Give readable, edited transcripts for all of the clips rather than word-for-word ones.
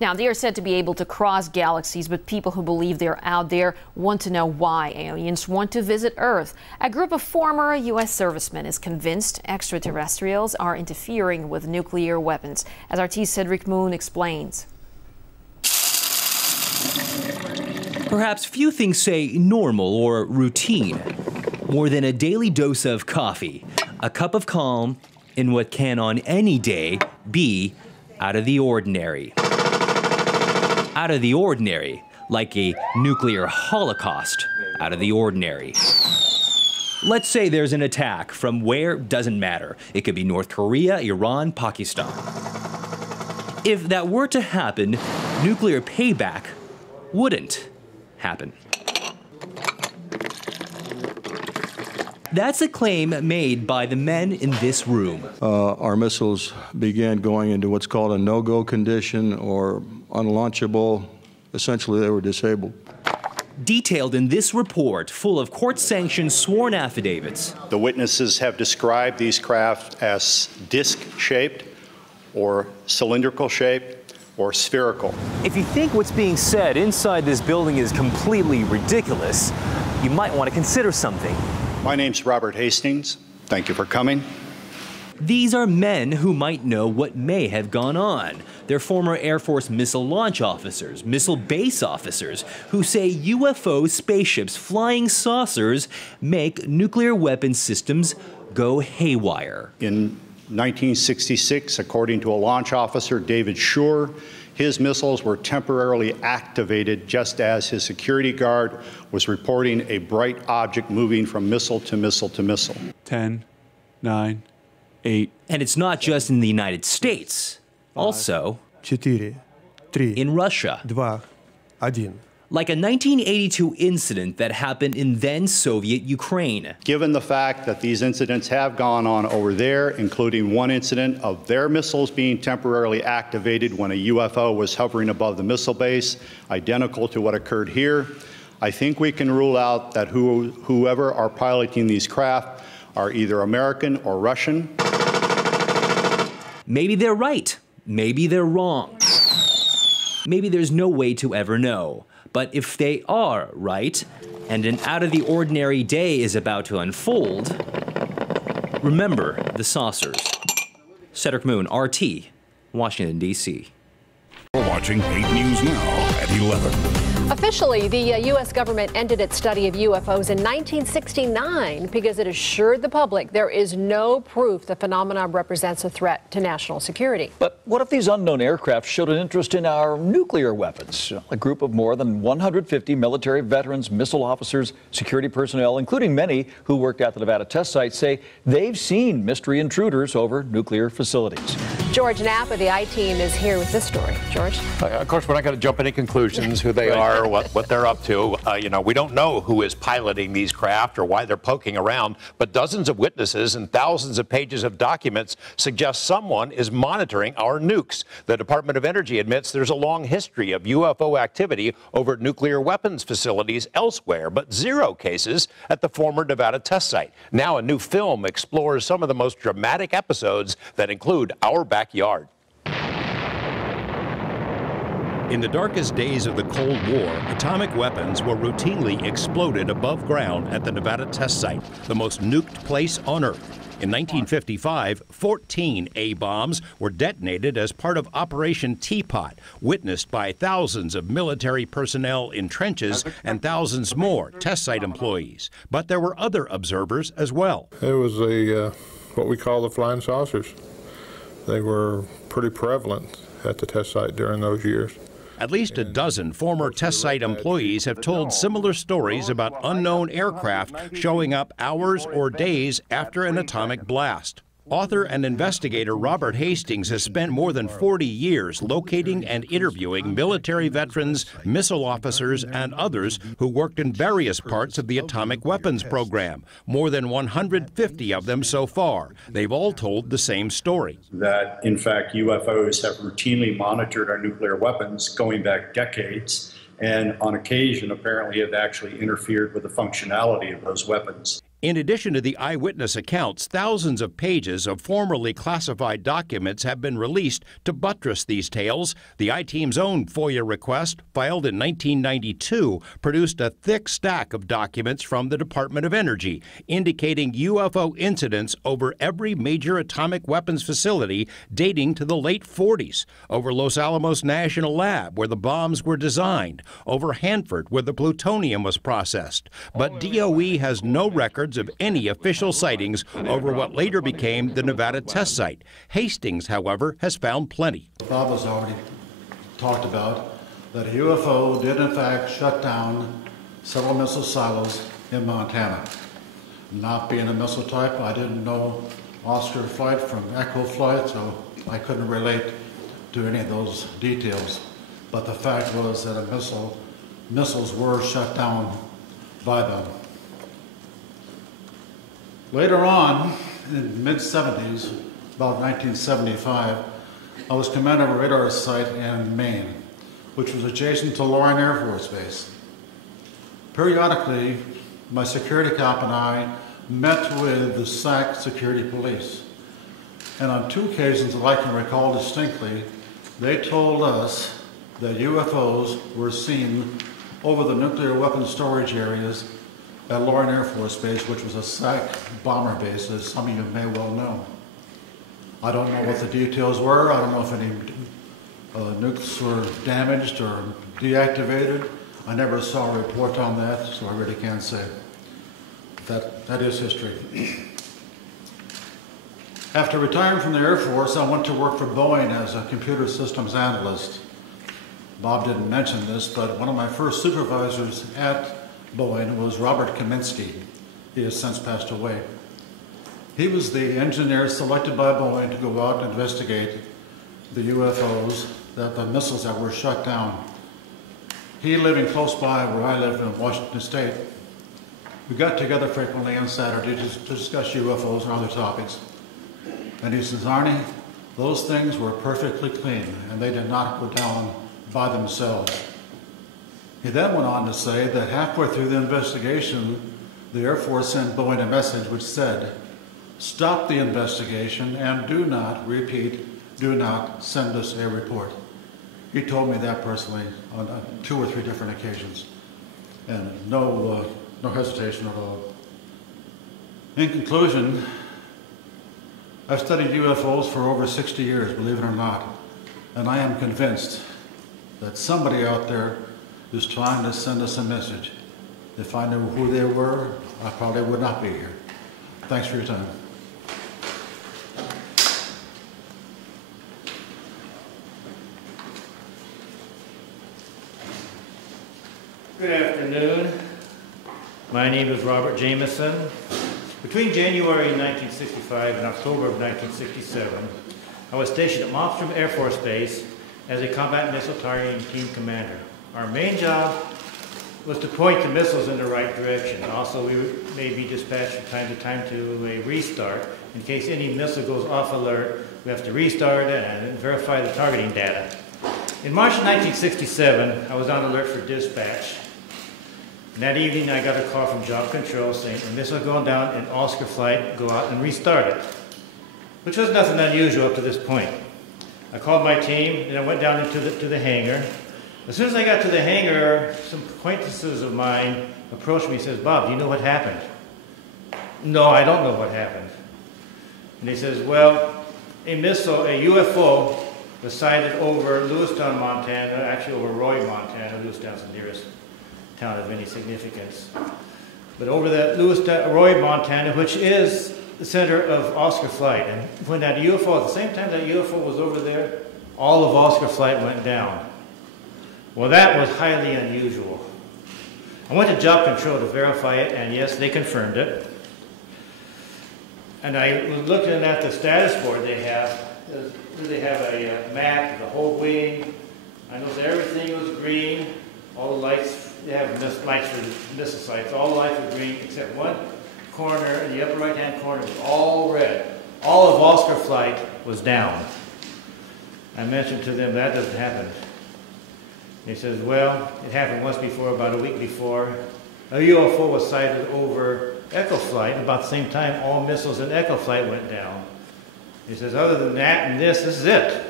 Now, they are said to be able to cross galaxies, but people who believe they're out there want to know why aliens want to visit Earth. A group of former U.S. servicemen is convinced extraterrestrials are interfering with nuclear weapons, as RT's Cedric Moon explains. Perhaps few things say normal or routine more than a daily dose of coffee, a cup of calm, in what can on any day be out of the ordinary. Out of the ordinary, like a nuclear holocaust out of the ordinary. Let's say there's an attack from where doesn't matter. It could be North Korea, Iran, Pakistan. If that were to happen, nuclear payback wouldn't happen. That's a claim made by the men in this room. Our missiles began going into what's called a no-go condition or unlaunchable. Essentially, they were disabled. Detailed in this report, full of court-sanctioned sworn affidavits. The witnesses have described these craft as disc-shaped or cylindrical-shaped or spherical. If you think what's being said inside this building is completely ridiculous, you might want to consider something. My name's Robert Hastings. Thank you for coming. These are men who might know what may have gone on. They're former Air Force missile launch officers, missile base officers, who say UFO spaceships, flying saucers, make nuclear weapon systems go haywire. In 1966, according to a launch officer, David Schur, his missiles were temporarily activated just as his security guard was reporting a bright object moving from missile to missile to missile. 10, 9, 8. And it's not just in the United States. Also, 4, 3, in Russia. 2, 1. Like a 1982 incident that happened in then Soviet Ukraine. Given the fact that these incidents have gone on over there, including one incident of their missiles being temporarily activated when a UFO was hovering above the missile base, identical to what occurred here, I think we can rule out that whoever are piloting these craft are either American or Russian. Maybe they're right. Maybe they're wrong. Maybe there's no way to ever know. But if they are right, and an out-of-the-ordinary day is about to unfold, remember the saucers. Cedric Moon, RT, Washington, D.C. We're watching 8 News Now at 11. Officially, the U.S. government ended its study of UFOs in 1969 because it assured the public there is no proof the phenomenon represents a threat to national security. But what if these unknown aircraft showed an interest in our nuclear weapons? A group of more than 150 military veterans, missile officers, security personnel, including many who worked at the Nevada test site, say they've seen mystery intruders over nuclear facilities. George Knapp of the I-Team is here with this story. George? Of course, we're not going to jump any conclusions who they are, what they're up to. We don't know who is piloting these craft or why they're poking around, but dozens of witnesses and thousands of pages of documents suggest someone is monitoring our nukes. The Department of Energy admits there's a long history of UFO activity over nuclear weapons facilities elsewhere, but 0 cases at the former Nevada test site. Now a new film explores some of the most dramatic episodes that include our backyard. In the darkest days of the Cold War, atomic weapons were routinely exploded above ground at the Nevada test site, the most nuked place on Earth. In 1955, 14 A-bombs were detonated as part of Operation Teapot, witnessed by thousands of military personnel in trenches and thousands more test site employees. But there were other observers as well. It was what we call the flying saucers. They were pretty prevalent at the test site during those years. At least a dozen former test site employees have told similar stories about unknown aircraft showing up hours or days after an atomic blast. Author and investigator Robert Hastings has spent more than 40 years locating and interviewing military veterans, missile officers, and others who worked in various parts of the atomic weapons program. More than 150 of them so far. They've all told the same story. That, in fact, UFOs have routinely monitored our nuclear weapons going back decades, and on occasion apparently have actually interfered with the functionality of those weapons. In addition to the eyewitness accounts, thousands of pages of formerly classified documents have been released to buttress these tales. The I-Team's own FOIA request, filed in 1992, produced a thick stack of documents from the Department of Energy, indicating UFO incidents over every major atomic weapons facility dating to the late 40s, over Los Alamos National Lab, where the bombs were designed, over Hanford, where the plutonium was processed. But DOE has no record of any official sightings over what later became the Nevada test site. Hastings, however, has found plenty. Bob has already talked about that a UFO did in fact shut down several missile silos in Montana. Not being a missile type, I didn't know Oscar flight from Echo flight, so I couldn't relate to any of those details. But the fact was that missiles were shut down by them. Later on, in the mid-70s, about 1975, I was commander of a radar site in Maine, which was adjacent to Loring Air Force Base. Periodically, my security cop and I met with the SAC security police. And on 2 occasions that I can recall distinctly, they told us that UFOs were seen over the nuclear weapons storage areas at Loring Air Force Base, which was a SAC bomber base, as some of you may well know. I don't know what the details were. I don't know if any nukes were damaged or deactivated. I never saw a report on that, so I really can't say. That is history. After retiring from the Air Force, I went to work for Boeing as a computer systems analyst. Bob didn't mention this, but one of my first supervisors at Boeing was Robert Kaminsky. He has since passed away. He was the engineer selected by Boeing to go out and investigate the UFOs, the missiles that were shut down. He living close by where I live in Washington State. We got together frequently on Saturday to discuss UFOs and other topics. And he says, Arnie, those things were perfectly clean and they did not go down by themselves. He then went on to say that halfway through the investigation, the Air Force sent Boeing a message which said, stop the investigation and do not, repeat, do not send us a report. He told me that personally on 2 or 3 different occasions, and no hesitation at all. In conclusion, I've studied UFOs for over 60 years, believe it or not, and I am convinced that somebody out there is trying to send us a message. If I knew who they were, I probably would not be here. Thanks for your time. Good afternoon. My name is Robert Jameson. Between January 1965 and October of 1967, I was stationed at Malmstrom Air Force Base as a combat missile targeting team commander. Our main job was to point the missiles in the right direction. Also, we may be dispatched from time to time to a restart. In case any missile goes off alert, we have to restart it and verify the targeting data. In March 1967, I was on alert for dispatch. And that evening, I got a call from Job Control saying, a missile going down in Oscar flight, go out and restart it, which was nothing unusual up to this point. I called my team, and I went down into the hangar. As soon as I got to the hangar, some acquaintances of mine approached me and says, Bob, do you know what happened? No, I don't know what happened. And he says, well, a missile, a UFO, was sighted over Lewistown, Montana, actually over Roy, Montana. Lewistown's the nearest town of any significance. But over that Roy, Montana, which is the center of Oscar flight. And when that UFO, at the same time that UFO was over there, all of Oscar flight went down. Well, that was highly unusual. I went to Job Control to verify it, and yes, they confirmed it. And I was looking at the status board they have. They have a map of the whole wing. I noticed everything was green. All the lights, they have lights for the missile sites. All the lights were green except one corner in the upper right-hand corner was all red. All of Oscar flight was down. I mentioned to them that doesn't happen. He says, well, it happened once before, about a week before. A UFO was sighted over Echo flight. About the same time, all missiles in Echo flight went down. He says, other than that and this is it.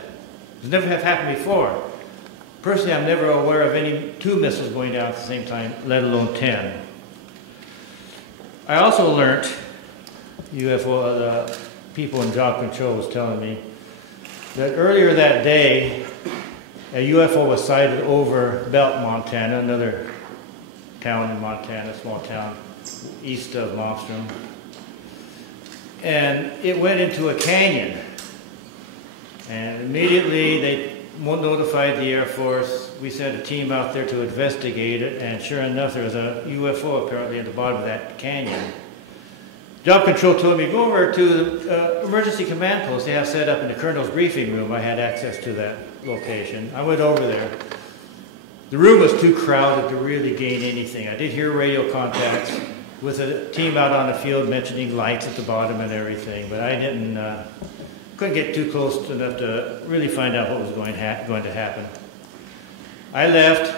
It's never have happened before. Personally, I'm never aware of any 2 missiles going down at the same time, let alone 10. I also learned, UFO people in job control was telling me, that earlier that day, a UFO was sighted over Belt, Montana, another town in Montana, small town east of Malmstrom. And it went into a canyon. And immediately they notified the Air Force. We sent a team out there to investigate it, and sure enough, there was a UFO apparently at the bottom of that canyon. Job control told me, go over to the emergency command post they have set up in the colonel's briefing room. I had access to that location. I went over there. The room was too crowded to really gain anything. I did hear radio contacts with a team out on the field mentioning lights at the bottom and everything, but I couldn't get too close enough to really find out what was going to happen. I left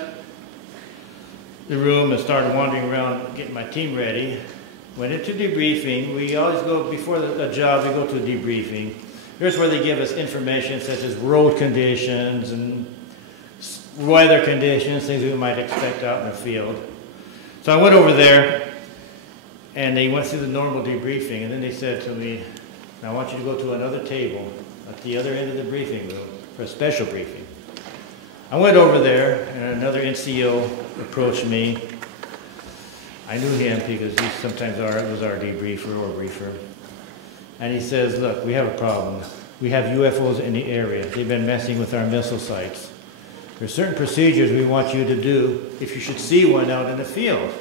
the room and started wandering around getting my team ready. Went into debriefing. We always go, before the job, we go to a debriefing. Here's where they give us information such as road conditions and weather conditions, things we might expect out in the field. So I went over there, and they went through the normal debriefing, and then they said to me, I want you to go to another table at the other end of the briefing room for a special briefing. I went over there, and another NCO approached me. I knew him because he sometimes was our debriefer or briefer. And he says, look, we have a problem. We have UFOs in the area. They've been messing with our missile sites. There's certain procedures we want you to do if you should see one out in the field.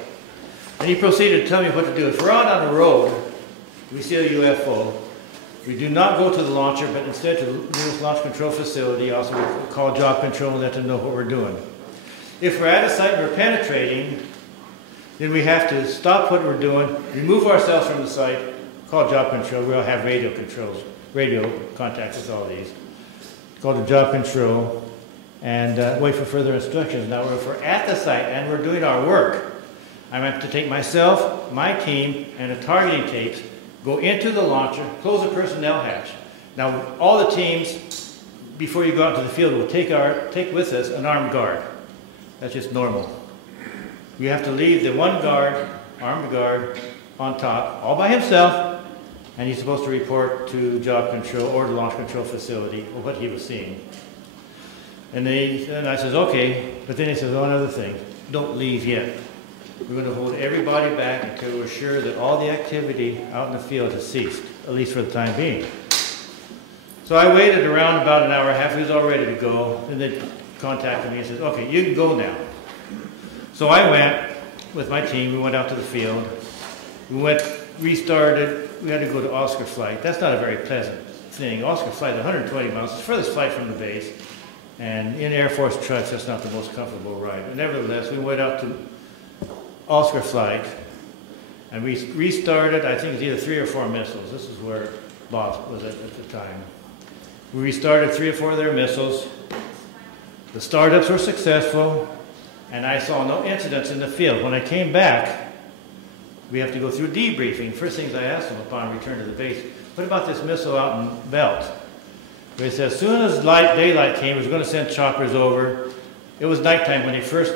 And he proceeded to tell me what to do. If we're out on the road, we see a UFO, we do not go to the launcher, but instead to the nearest launch control facility, also we call job control and let them know what we're doing. If we're at a site and we're penetrating, then we have to stop what we're doing, remove ourselves from the site, call job control. We'll have radio controls, radio contacts with all these. Call the job control and wait for further instructions. Now, if we're at the site and we're doing our work, I have to take myself, my team, and the targeting tapes, go into the launcher, close the personnel hatch. Now, all the teams, before you go out to the field, will take with us an armed guard. That's just normal. You have to leave the one guard, armed guard, on top, all by himself, and he's supposed to report to job control or the launch control facility or what he was seeing. And I says, okay, but then he says, one other thing, don't leave yet. We're going to hold everybody back until we're sure that all the activity out in the field has ceased, at least for the time being. So I waited around about an hour and a half. He was all ready to go. And they contacted me and said, okay, you can go now. So I went with my team. We went out to the field. We restarted. We had to go to Oscar flight. That's not a very pleasant thing. Oscar flight, 120 miles, it's the furthest flight from the base. And in Air Force trucks, that's not the most comfortable ride. But nevertheless, we went out to Oscar flight, and we restarted, I think it was either 3 or 4 missiles. This is where Bob was at the time. We restarted 3 or 4 of their missiles. The startups were successful, and I saw no incidents in the field. When I came back, we have to go through debriefing. First things I asked them upon return to the base, what about this missile out in Belt? They said as soon as daylight came, we were going to send choppers over. It was nighttime when they first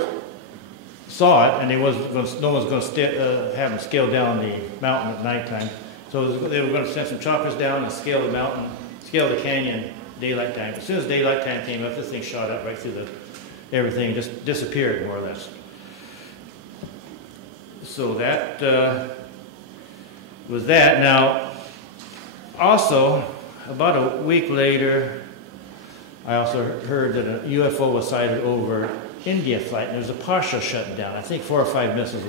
saw it, and no one was going to have them scale down the mountain at nighttime. So they were going to send some choppers down and scale the mountain, scale the canyon daylight time. As soon as daylight time came up, this thing shot up right through everything, just disappeared more or less. So that was that. Now, also, about a week later, I also heard that a UFO was sighted over India flight, and there was a partial shutdown. I think 4 or 5 missiles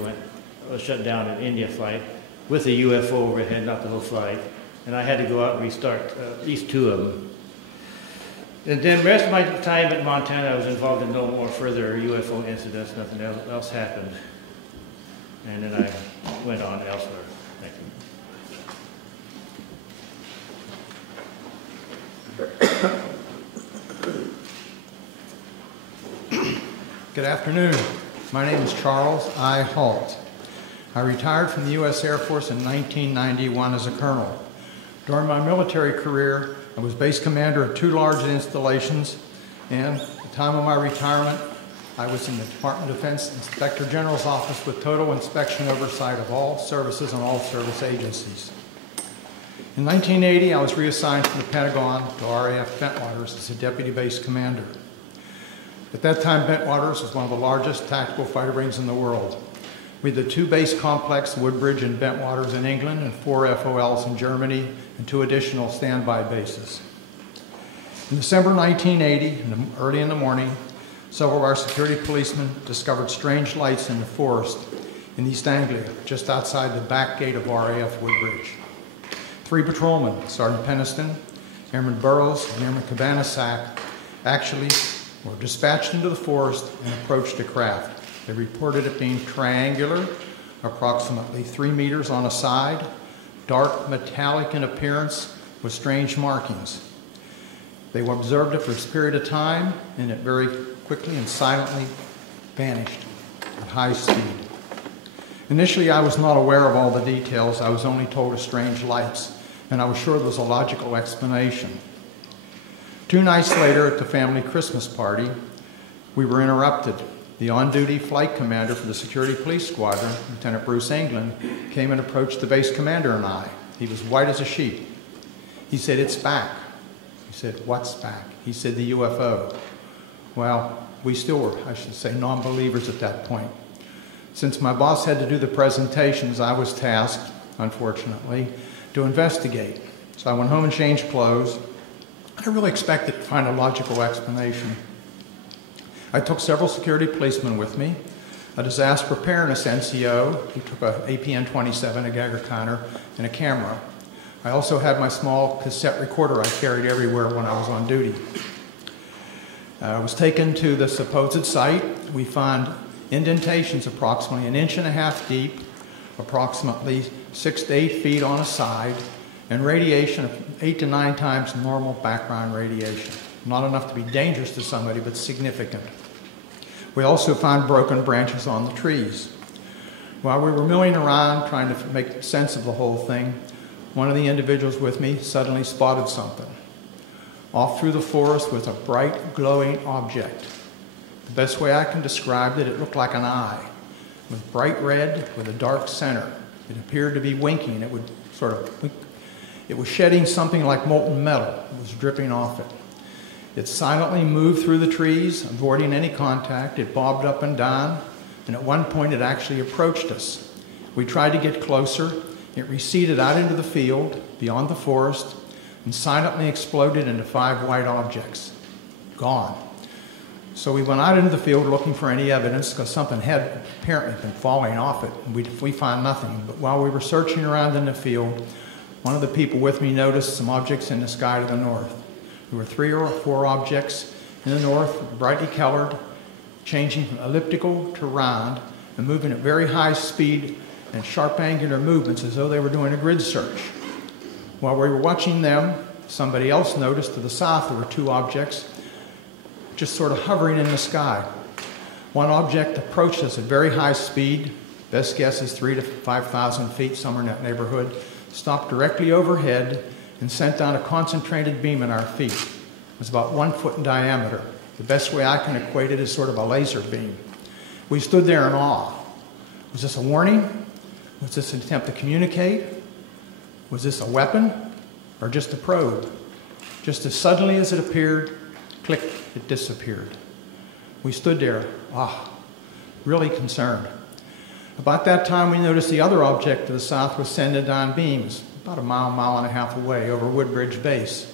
was shut down in India flight with a UFO overhead, not the whole flight. And I had to go out and restart at least 2 of them. And then the rest of my time at Montana, I was involved in no more further UFO incidents. Nothing else happened. And then I went on elsewhere. Thank you. Good afternoon. My name is Charles I. Halt. I retired from the U.S. Air Force in 1991 as a colonel. During my military career, I was base commander of 2 large installations, and at the time of my retirement, I was in the Department of Defense Inspector General's office with total inspection oversight of all services and all service agencies. In 1980, I was reassigned to the Pentagon to RAF Bentwaters as a deputy base commander. At that time, Bentwaters was one of the largest tactical fighter wings in the world. We had the 2 base complexes, Woodbridge and Bentwaters in England, and 4 FOLs in Germany, and 2 additional standby bases. In December 1980, early in the morning, several of our security policemen discovered strange lights in the forest in East Anglia, just outside the back gate of RAF Woodbridge. 3 patrolmen, Sergeant Peniston, Airman Burrows, and Airman Cabanasac, actually were dispatched into the forest and approached a craft. They reported it being triangular, approximately 3 meters on a side, dark metallic in appearance with strange markings. They observed it for a period of time, and it very quickly and silently vanished at high speed. Initially, I was not aware of all the details. I was only told of strange lights, and I was sure there was a logical explanation. 2 nights later at the family Christmas party, we were interrupted. The on-duty flight commander for the security police squadron, Lieutenant Bruce England, came and approached the base commander and I. He was white as a sheet. He said, "It's back." He said, "What's back?" He said, "The UFO." Well, we still were, I should say, non-believers at that point. Since my boss had to do the presentations, I was tasked, unfortunately, to investigate. So I went home and changed clothes. I really expected to find a logical explanation. I took several security policemen with me, a disaster preparedness NCO who took a APN-27, a Geiger counter, and a camera. I also had my small cassette recorder I carried everywhere when I was on duty. I was taken to the supposed site. We found indentations approximately 1.5 inches deep, approximately 6 to 8 feet on a side, and radiation of 8 to 9 times normal background radiation. Not enough to be dangerous to somebody, but significant. We also found broken branches on the trees. While we were milling around trying to make sense of the whole thing, one of the individuals with me suddenly spotted something. Off through the forest was a bright, glowing object. The best way I can describe it, it looked like an eye, with bright red with a dark center. It appeared to be winking. It would sort of, it was shedding something like molten metal. It was dripping off it. It silently moved through the trees, avoiding any contact. It bobbed up and down, and at one point it actually approached us. We tried to get closer. It receded out into the field, beyond the forest, and silently exploded into 5 white objects. Gone. So we went out into the field looking for any evidence, because something had apparently been falling off it, and we found nothing. But while we were searching around in the field, one of the people with me noticed some objects in the sky to the north. There were 3 or 4 objects in the north, brightly colored, changing from elliptical to round, and moving at very high speed and sharp angular movements as though they were doing a grid search. While we were watching them, somebody else noticed to the south there were 2 objects just sort of hovering in the sky. One object approached us at very high speed, best guess is 3,000 to 5,000 feet, somewhere in that neighborhood, stopped directly overhead, and sent down a concentrated beam at our feet. It was about 1 foot in diameter. The best way I can equate it is sort of a laser beam. We stood there in awe. Was this a warning? Was this an attempt to communicate? Was this a weapon? Or just a probe? Just as suddenly as it appeared, click, it disappeared. We stood there, really concerned. About that time, we noticed the other object to the south was sending down beams, about a mile and a half away over Woodbridge Base.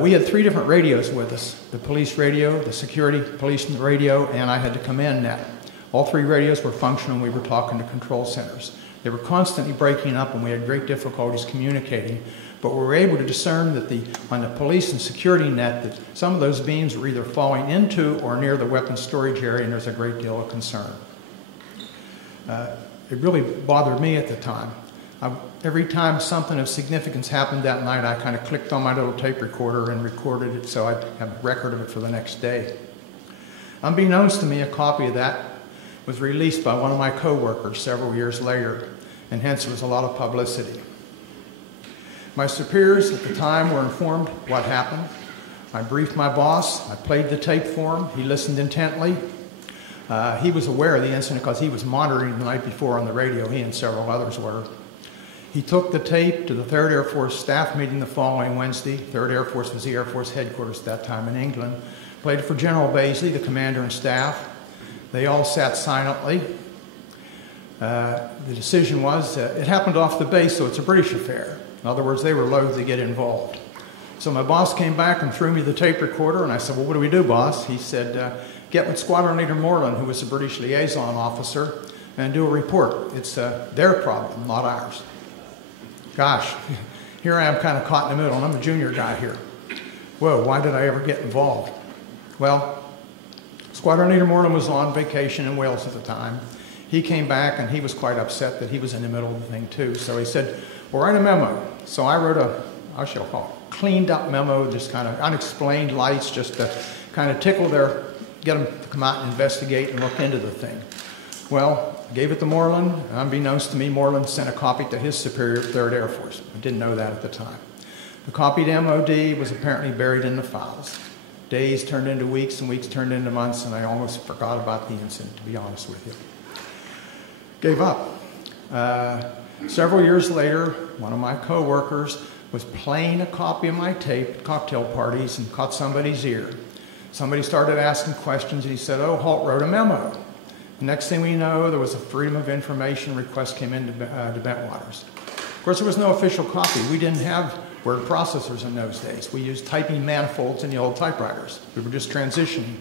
We had 3 different radios with us, the police radio, the security police radio, and I had the command net. All 3 radios were functional. We were talking to control centers. They were constantly breaking up, and we had great difficulties communicating, but we were able to discern that on the police and security net that some of those beams were either falling into or near the weapons storage area, and there's a great deal of concern. It really bothered me at the time. Every time something of significance happened that night, I kind of clicked on my little tape recorder and recorded it so I'd have a record of it for the next day. Unbeknownst to me, a copy of that was released by one of my coworkers several years later, and hence there was a lot of publicity. My superiors at the time were informed what happened. I briefed my boss. I played the tape for him. He listened intently. He was aware of the incident because he was monitoring the night before on the radio. He and several others were. He took the tape to the 3rd Air Force staff meeting the following Wednesday. 3rd Air Force was the Air Force headquarters at that time in England. Played it for General Baisley, the commander and staff. They all sat silently. The decision was, it happened off the base, so it's a British affair. In other words, they were loath to get involved. So my boss came back and threw me the tape recorder, and I said, well, what do we do, boss? He said, get with Squadron Leader Moreland, who was the British liaison officer, and do a report. It's their problem, not ours. Gosh, here I am kind of caught in the middle, and I'm a junior guy here. Whoa, why did I ever get involved? Well, Squadron Leader Moreland was on vacation in Wales at the time. He came back, and he was quite upset that he was in the middle of the thing, too. So he said, well, write a memo. So I wrote a, I shall call it, cleaned up memo, just kind of unexplained lights, just to kind of tickle their, get them to come out and investigate and look into the thing. Well, I gave it to Moreland. Unbeknownst to me, Moreland sent a copy to his superior, 3rd Air Force. I didn't know that at the time. The copy to MOD was apparently buried in the files. Days turned into weeks and weeks turned into months, and I almost forgot about the incident, to be honest with you. Gave up. Several years later, one of my coworkers was playing a copy of my tape at cocktail parties and caught somebody's ear. Somebody started asking questions, and he said, oh, Holt wrote a memo. The next thing we know, there was a Freedom of Information request came into Bentwaters. Of course, there was no official copy. We didn't have word processors in those days. We used typing manifolds in the old typewriters. We were just transitioning.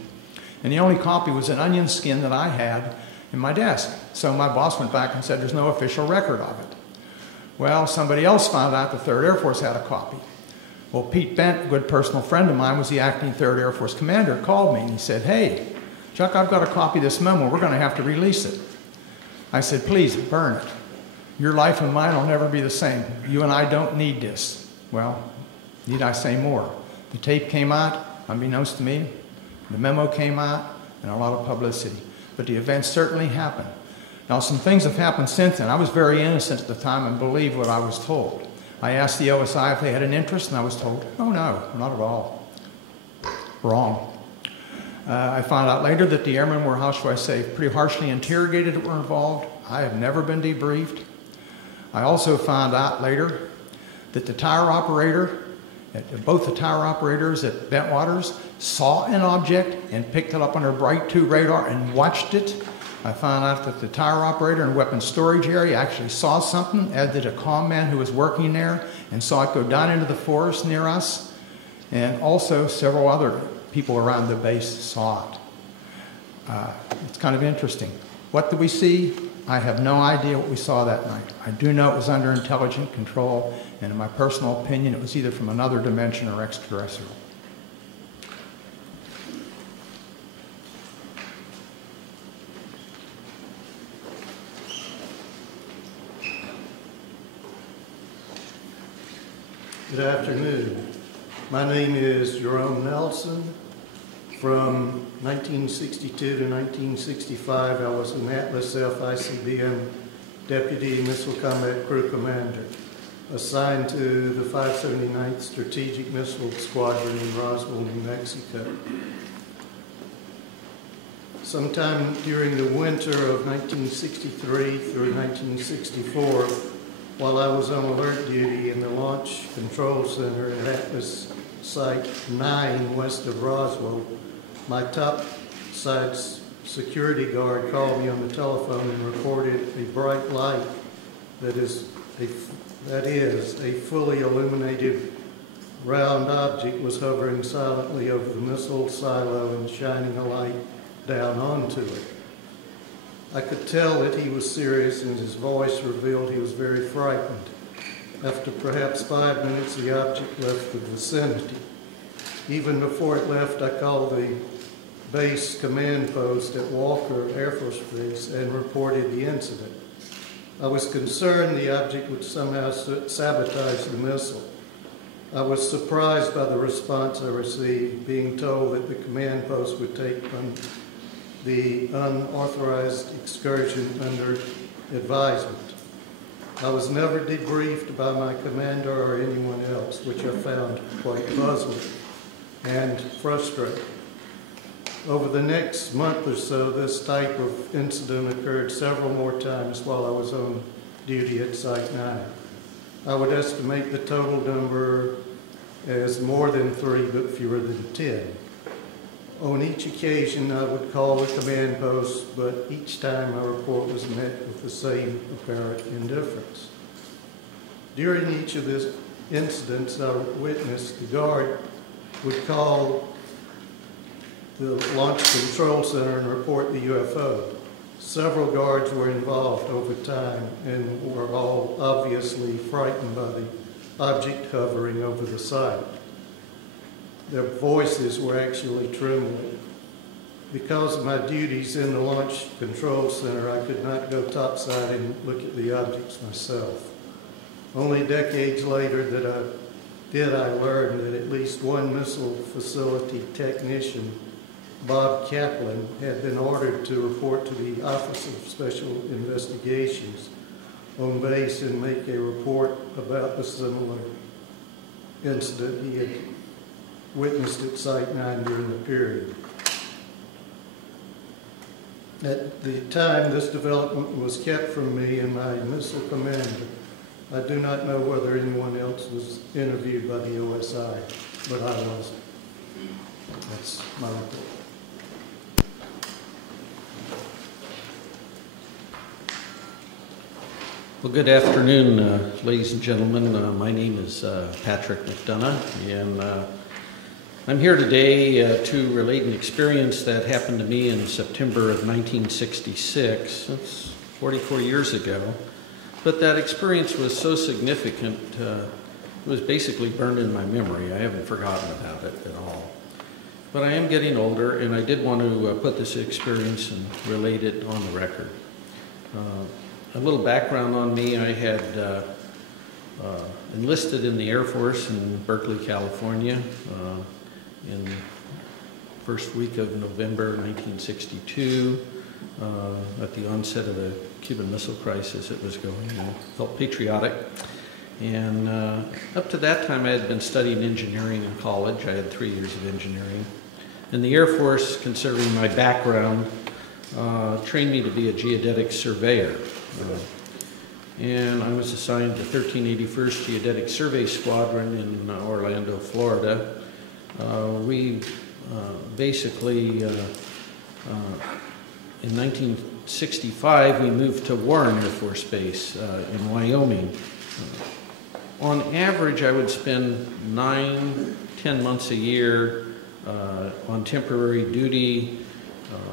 And the only copy was an onion skin that I had in my desk. So my boss went back and said, there's no official record of it. Well, somebody else found out the 3rd Air Force had a copy. Well, Pete Bent, a good personal friend of mine, was the acting 3rd Air Force commander, called me and he said, hey, Chuck, I've got a copy of this memo. We're going to have to release it. I said, please, burn it. Your life and mine will never be the same. You and I don't need this. Well, need I say more? The tape came out, unbeknownst to me. The memo came out, and a lot of publicity. But the event certainly happened. Now, some things have happened since then. I was very innocent at the time and believed what I was told. I asked the OSI if they had an interest, and I was told, oh, no, not at all. Wrong. I found out later that the airmen were, how shall I say, pretty harshly interrogated that were involved. I have never been debriefed. I also found out later that the tower operator, both the tower operators at Bentwaters saw an object and picked it up on their Bright 2 radar and watched it. I found out that the tower operator in the weapons storage area actually saw something, as did a comm man who was working there, and saw it go down into the forest near us. And also several other people around the base saw it. It's kind of interesting. What did we see? I have no idea what we saw that night. I do know it was under intelligent control, and in my personal opinion, it was either from another dimension or extraterrestrial. Good afternoon. My name is Jerome Nelson. From 1962 to 1965, I was an Atlas F-ICBM Deputy Missile Combat Crew Commander, assigned to the 579th Strategic Missile Squadron in Roswell, New Mexico. Sometime during the winter of 1963 through 1964, while I was on alert duty in the Launch Control Center at Atlas Site 9 west of Roswell, my top side security guard called me on the telephone and reported a bright light that is a fully illuminated round object was hovering silently over the missile silo and shining a light down onto it. I could tell that he was serious, and his voice revealed he was very frightened. After perhaps 5 minutes, the object left the vicinity. Even before it left, I called the base command post at Walker Air Force Base and reported the incident. I was concerned the object would somehow sabotage the missile. I was surprised by the response I received, being told that the command post would take the unauthorized excursion under advisement. I was never debriefed by my commander or anyone else, which I found quite puzzling and frustrating. Over the next month or so, this type of incident occurred several more times while I was on duty at Site 9. I would estimate the total number as more than 3, but fewer than 10. On each occasion, I would call the command post, but each time my report was met with the same apparent indifference. During each of these incidents I witnessed, the guard would call the Launch Control Center and report the UFO. Several guards were involved over time and were all obviously frightened by the object hovering over the site. Their voices were actually trembling. Because of my duties in the Launch Control Center, I could not go topside and look at the objects myself. Only decades later did I learn that at least one missile facility technician, Bob Kaplan, had been ordered to report to the Office of Special Investigations on base and make a report about a similar incident he had witnessed at Site 9 during the period. At the time this development was kept from me and my missile commander, I do not know whether anyone else was interviewed by the OSI, but I wasn't. That's my report. Well, good afternoon, ladies and gentlemen. My name is Patrick McDonough, and I'm here today to relate an experience that happened to me in September of 1966. That's 44 years ago. But that experience was so significant, it was basically burned in my memory. I haven't forgotten about it at all. But I am getting older, and I did want to put this experience and relate it on the record. A little background on me: I had enlisted in the Air Force in Berkeley, California in the first week of November 1962. At the onset of the Cuban Missile Crisis, it was going. I felt patriotic. And up to that time, I had been studying engineering in college. I had 3 years of engineering. And the Air Force, considering my background, trained me to be a geodetic surveyor. And I was assigned to 1381st Geodetic Survey Squadron in Orlando, Florida. We basically, in 1965, we moved to Warren Air Force Base in Wyoming. On average, I would spend 9-10 months a year on temporary duty,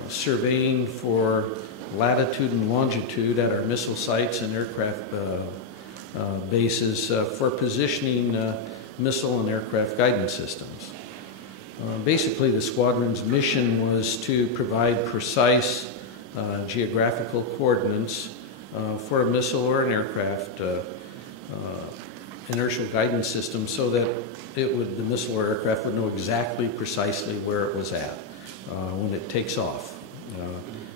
surveying for latitude and longitude at our missile sites and aircraft bases for positioning missile and aircraft guidance systems. Basically, the squadron's mission was to provide precise geographical coordinates for a missile or an aircraft inertial guidance system, so that the missile or aircraft would know exactly precisely where it was at when it takes off,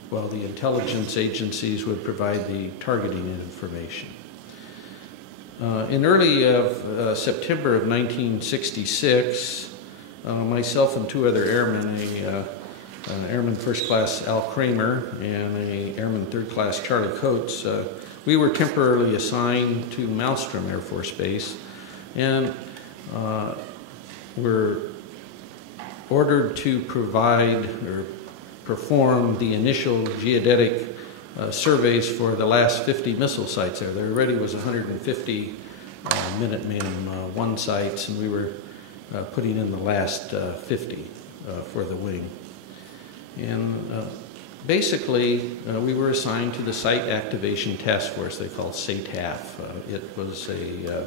while the intelligence agencies would provide the targeting information. In early September of 1966, myself and 2 other airmen, Airman First Class Al Kramer and a Airman Third Class Charlie Coates, we were temporarily assigned to Malmstrom Air Force Base, and were ordered to provide or perform the initial geodetic surveys for the last 50 missile sites there. There already was 150 Minuteman I sites, and we were putting in the last 50 for the wing. And basically, we were assigned to the Site Activation Task Force, they called SATAF. It was a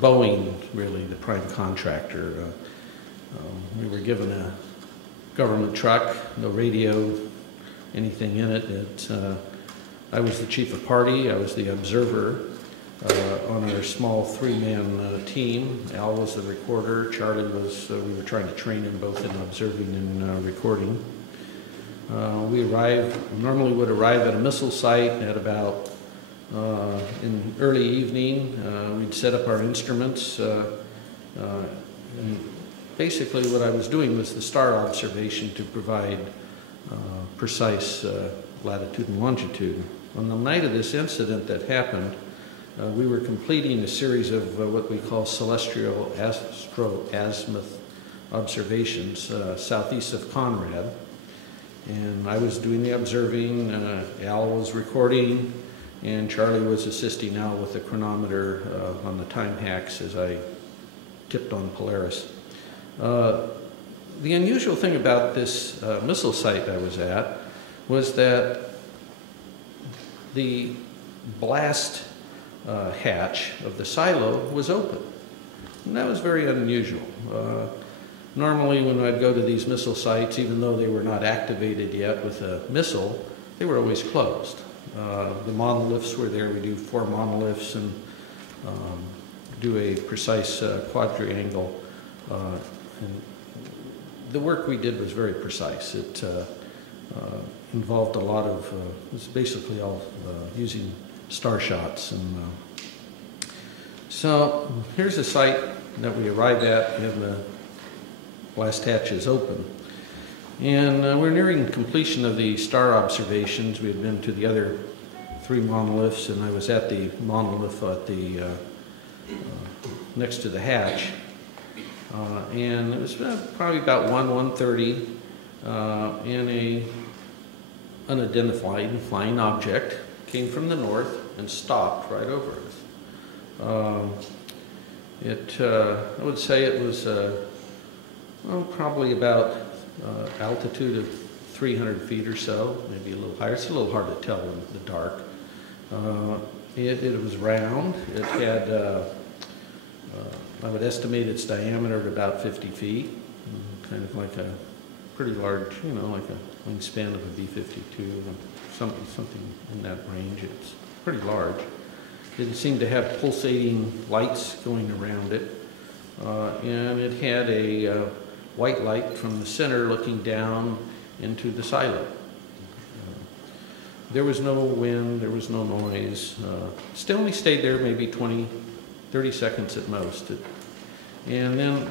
Boeing, really, the prime contractor. We were given a government truck, no radio, anything in it. I was the chief of party. I was the observer on our small 3-man team. Al was the recorder. Charlie was, we were trying to train him both in observing and recording. We normally would arrive at a missile site at about in early evening. We'd set up our instruments. And basically what I was doing was the star observation to provide precise latitude and longitude. On the night of this incident that happened, we were completing a series of what we call celestial astro-azimuth observations southeast of Conrad. And I was doing the observing, Al was recording, and Charlie was assisting Al with the chronometer on the time hacks as I tipped on Polaris. The unusual thing about this missile site I was at was that the blast hatch of the silo was open. And that was very unusual. Normally when I'd go to these missile sites, even though they were not activated yet with a missile, they were always closed. The monoliths were there. We do 4 monoliths and do a precise quadrangle. And the work we did was very precise. It involved a lot of, it was basically all using star shots. And so here's a site that we arrived at, and the blast hatch is open. And we're nearing completion of the star observations. We had been to the other 3 monoliths, and I was at the monolith at the next to the hatch. And it was probably about 1:30, and a unidentified flying object came from the north and stopped right over us. I would say it was well, probably about altitude of 300 feet or so, maybe a little higher. It's a little hard to tell in the dark. It was round. It had, I would estimate its diameter at about 50 feet, kind of like a pretty large, you know, like a wingspan of a B-52, something in that range. It's pretty large. It seemed to have pulsating lights going around it, and it had a white light from the center looking down into the silo. There was no wind, there was no noise. Still only stayed there maybe 20, 30 seconds at most. And then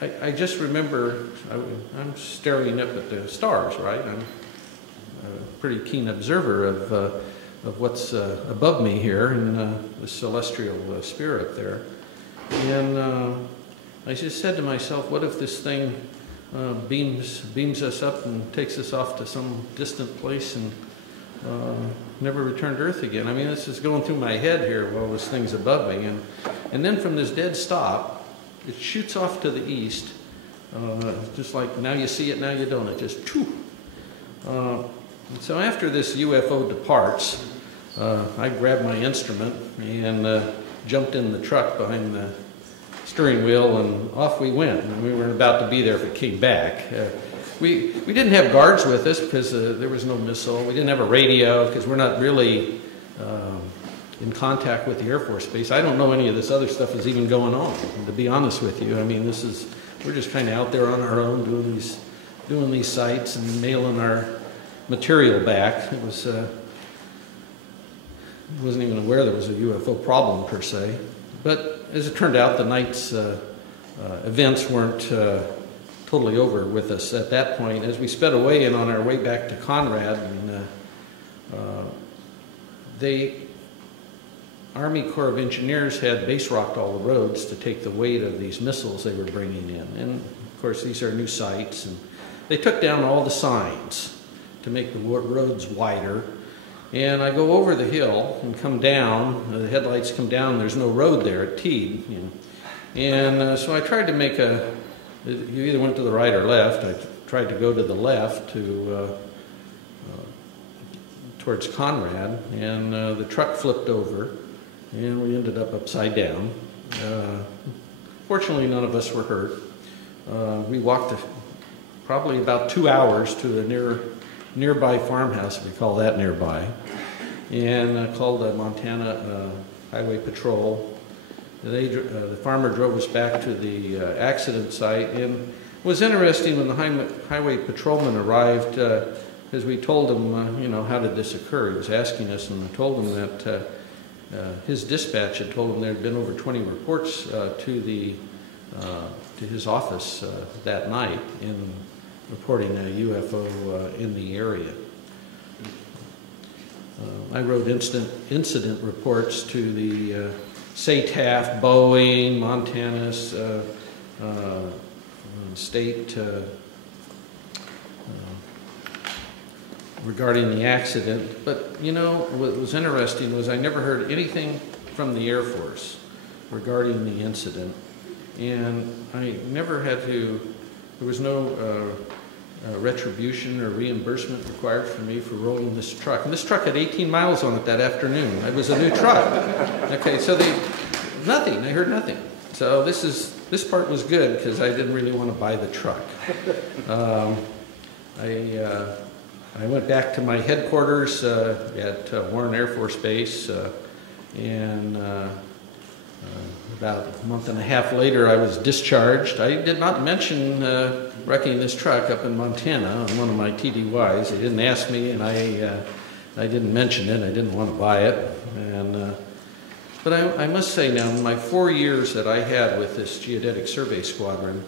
I just remember, I'm staring up at the stars, right? I'm a pretty keen observer of what's above me here in the celestial spirit there. And I just said to myself, what if this thing beams us up and takes us off to some distant place and never returned to Earth again? I mean, this is going through my head here while this thing's above me. And then from this dead stop, it shoots off to the east, just like now you see it, now you don't. It just, choo. So after this UFO departs, I grabbed my instrument and jumped in the truck behind the steering wheel, and off we went. And we weren't about to be there if it came back. We didn't have guards with us because there was no missile. We didn't have a radio because we're not really in contact with the Air Force Base. I don't know any of this other stuff is even going on, to be honest with you. I mean, we're just kind of out there on our own doing these sites and mailing our material back. It was wasn't even aware there was a UFO problem per se. But as it turned out, the night's events weren't totally over with us at that point. As we sped away and on our way back to Conrad, and, the Army Corps of Engineers had base rocked all the roads to take the weight of these missiles they were bringing in. And of course, these are new sites, and they took down all the signs to make the roads wider. And I go over the hill and come down, the headlights come down, there's no road there at Teed. You know. And so I tried to make you either went to the right or left. I tried to go to the left towards Conrad, and the truck flipped over, and we ended up upside down. Fortunately, none of us were hurt. We walked probably about 2 hours to a nearby farmhouse, if we call that nearby, and called the Montana Highway Patrol. The farmer drove us back to the accident site, and was interesting when the highway patrolman arrived, because we told him, you know, how did this occur? He was asking us, and I told him that his dispatch had told him there had been over 20 reports to his office that night in reporting a UFO in the area. I wrote incident reports to the SATAF, Boeing, Montana's state regarding the accident. But you know, what was interesting was I never heard anything from the Air Force regarding the incident, and I never had to, there was no retribution or reimbursement required for me for rolling this truck. And this truck had 18 miles on it that afternoon. It was a new truck. Okay, so nothing, I heard nothing. So this part was good because I didn't really want to buy the truck. I went back to my headquarters at Warren Air Force Base, and about a month and a half later I was discharged. I did not mention wrecking this truck up in Montana on one of my TDYs. They didn't ask me, and I didn't mention it. I didn't want to buy it. And but I must say now, in my 4 years that I had with this geodetic survey squadron,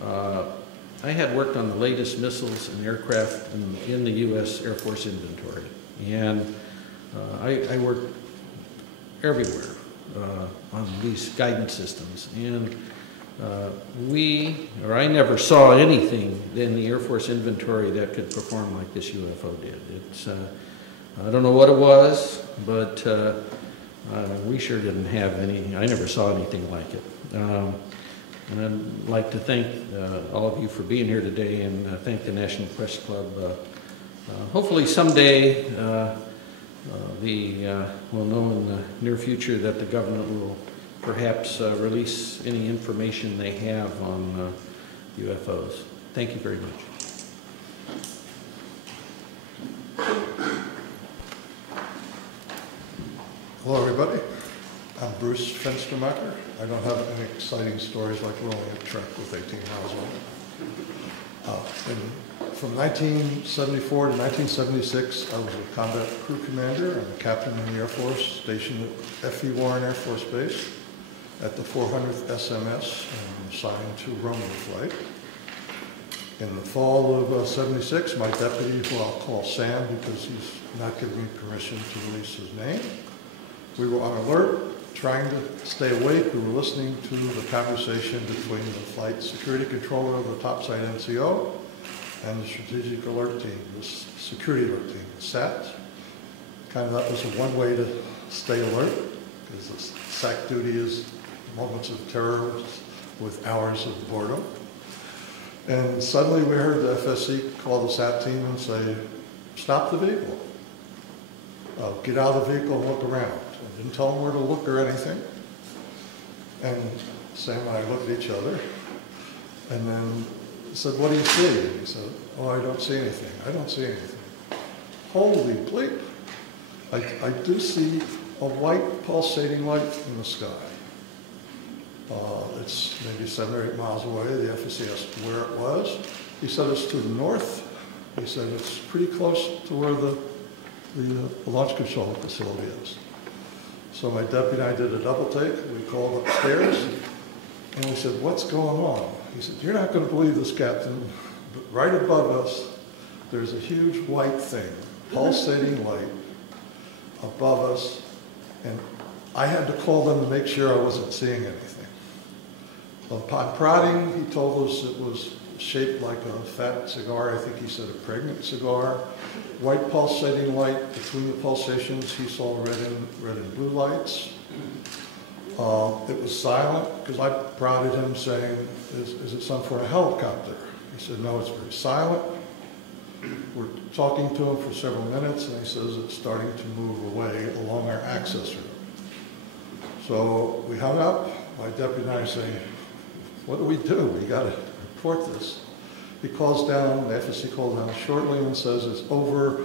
I had worked on the latest missiles and aircraft in the U.S. Air Force inventory. And I worked everywhere on these guidance systems. And I never saw anything in the Air Force inventory that could perform like this UFO did. It's, I don't know what it was, but we sure didn't have any. I never saw anything like it. And I'd like to thank all of you for being here today, and thank the National Press Club. Hopefully someday we'll know in the near future that the government will perhaps release any information they have on UFOs. Thank you very much. Hello, everybody. I'm Bruce Fenstermacher. I don't have any exciting stories like rolling a truck with 18 miles on it. From 1974 to 1976, I was a combat crew commander and a captain in the Air Force, stationed at F.E. Warren Air Force Base at the 400th SMS, and assigned to roaming flight. In the fall of '76, my deputy, who I'll call Sam because he's not giving me permission to release his name, we were on alert, trying to stay awake. We were listening to the conversation between the flight security controller of the topside NCO and the strategic alert team, the security alert team, the SAT. Kind of that was one way to stay alert, because the SAC duty is moments of terror with hours of boredom. And suddenly we heard the FSC call the SAT team and say, stop the vehicle. Get out of the vehicle and look around. I didn't tell them where to look or anything. And Sam and I looked at each other, and then said, what do you see? And he said, oh, I don't see anything. I don't see anything. Holy bleep. I do see a white pulsating light in the sky. It's maybe 7 or 8 miles away. The FSC asked where it was. He said it's to the north. He said it's pretty close to where the launch control facility is. So my deputy and I did a double take. We called upstairs, and we said, what's going on? He said, you're not going to believe this, Captain, but right above us, there's a huge white thing, pulsating light above us, and I had to call them to make sure I wasn't seeing anything. Upon prodding, he told us it was shaped like a fat cigar. I think he said a pregnant cigar. White pulsating light. Between the pulsations, he saw red and blue lights. It was silent, because I prodded him saying, is it something for a helicopter? He said, no, it's very silent. We're talking to him for several minutes, and he says it's starting to move away along our access route. So we hung up. My deputy and I say, what do? We got to report this. He calls down, the FSC calls down shortly and says it's over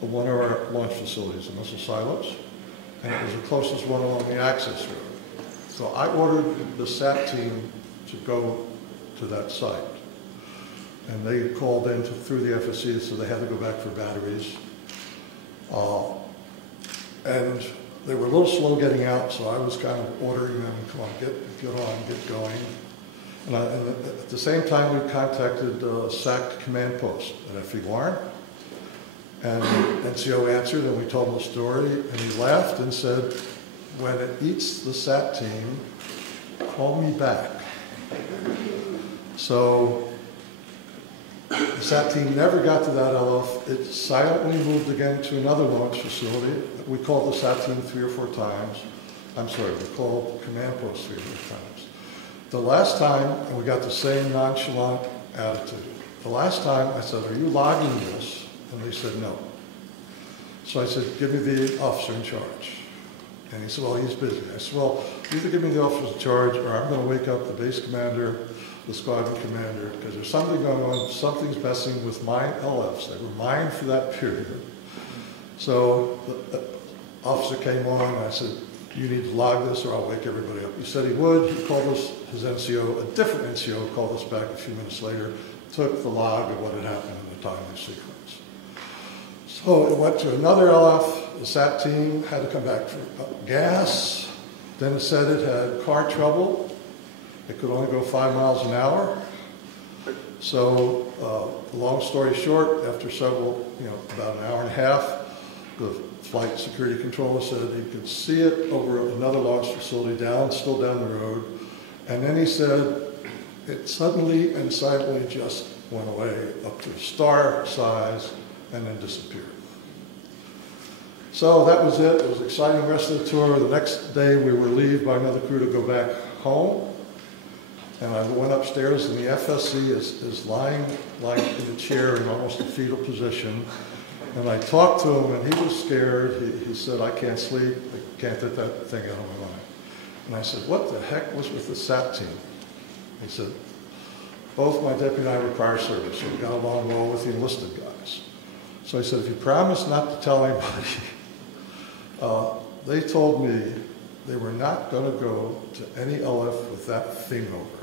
one of our launch facilities, the missile silos, and it was the closest one along the access route. So I ordered the SAT team to go to that site. and they called in through the FSC, so they had to go back for batteries. And they were a little slow getting out, so I was kind of ordering them, come on, get on, get going. And at the same time, we contacted SAC command post at FE Warren. And the NCO answered, and we told him the story, and he laughed and said, when it eats the SAT team, call me back. So the SAT team never got to that LF. It silently moved again to another launch facility. We called the SAT team 3 or 4 times. I'm sorry, we called the command post 3 or 4 times. The last time, and we got the same nonchalant attitude. The last time I said, are you logging this? And they said no. So I said, give me the officer in charge. And he said, well, he's busy. I said, well, either give me the officer in charge or I'm going to wake up the base commander, the squadron commander, because there's something going on, something's messing with my LFs. They were mine for that period. So the officer came on and I said, you need to log this or I'll wake everybody up. He said he would. He called us, his NCO, a different NCO called us back a few minutes later, took the log of what had happened in the timely sequence. So it went to another LF. The SAT team had to come back for gas. Then it said it had car trouble. It could only go 5 miles an hour. So long story short, after several, about an hour and a half, the flight security controller said he could see it over another launch facility still down the road. And then he said it suddenly and silently just went away up to star size and then disappeared. So that was it. It was an exciting rest of the tour. The next day we were relieved by another crew to go back home. And I went upstairs and the FSC is lying in a chair in almost a fetal position. And I talked to him and he was scared. He said, I can't sleep. I can't get that thing out of my mind. And I said, what the heck was with the SAT team? He said, both my deputy and I were prior service, so we got along well with the enlisted guys. So I said, if you promise not to tell anybody, they told me they were not going to go to any LF with that thing over.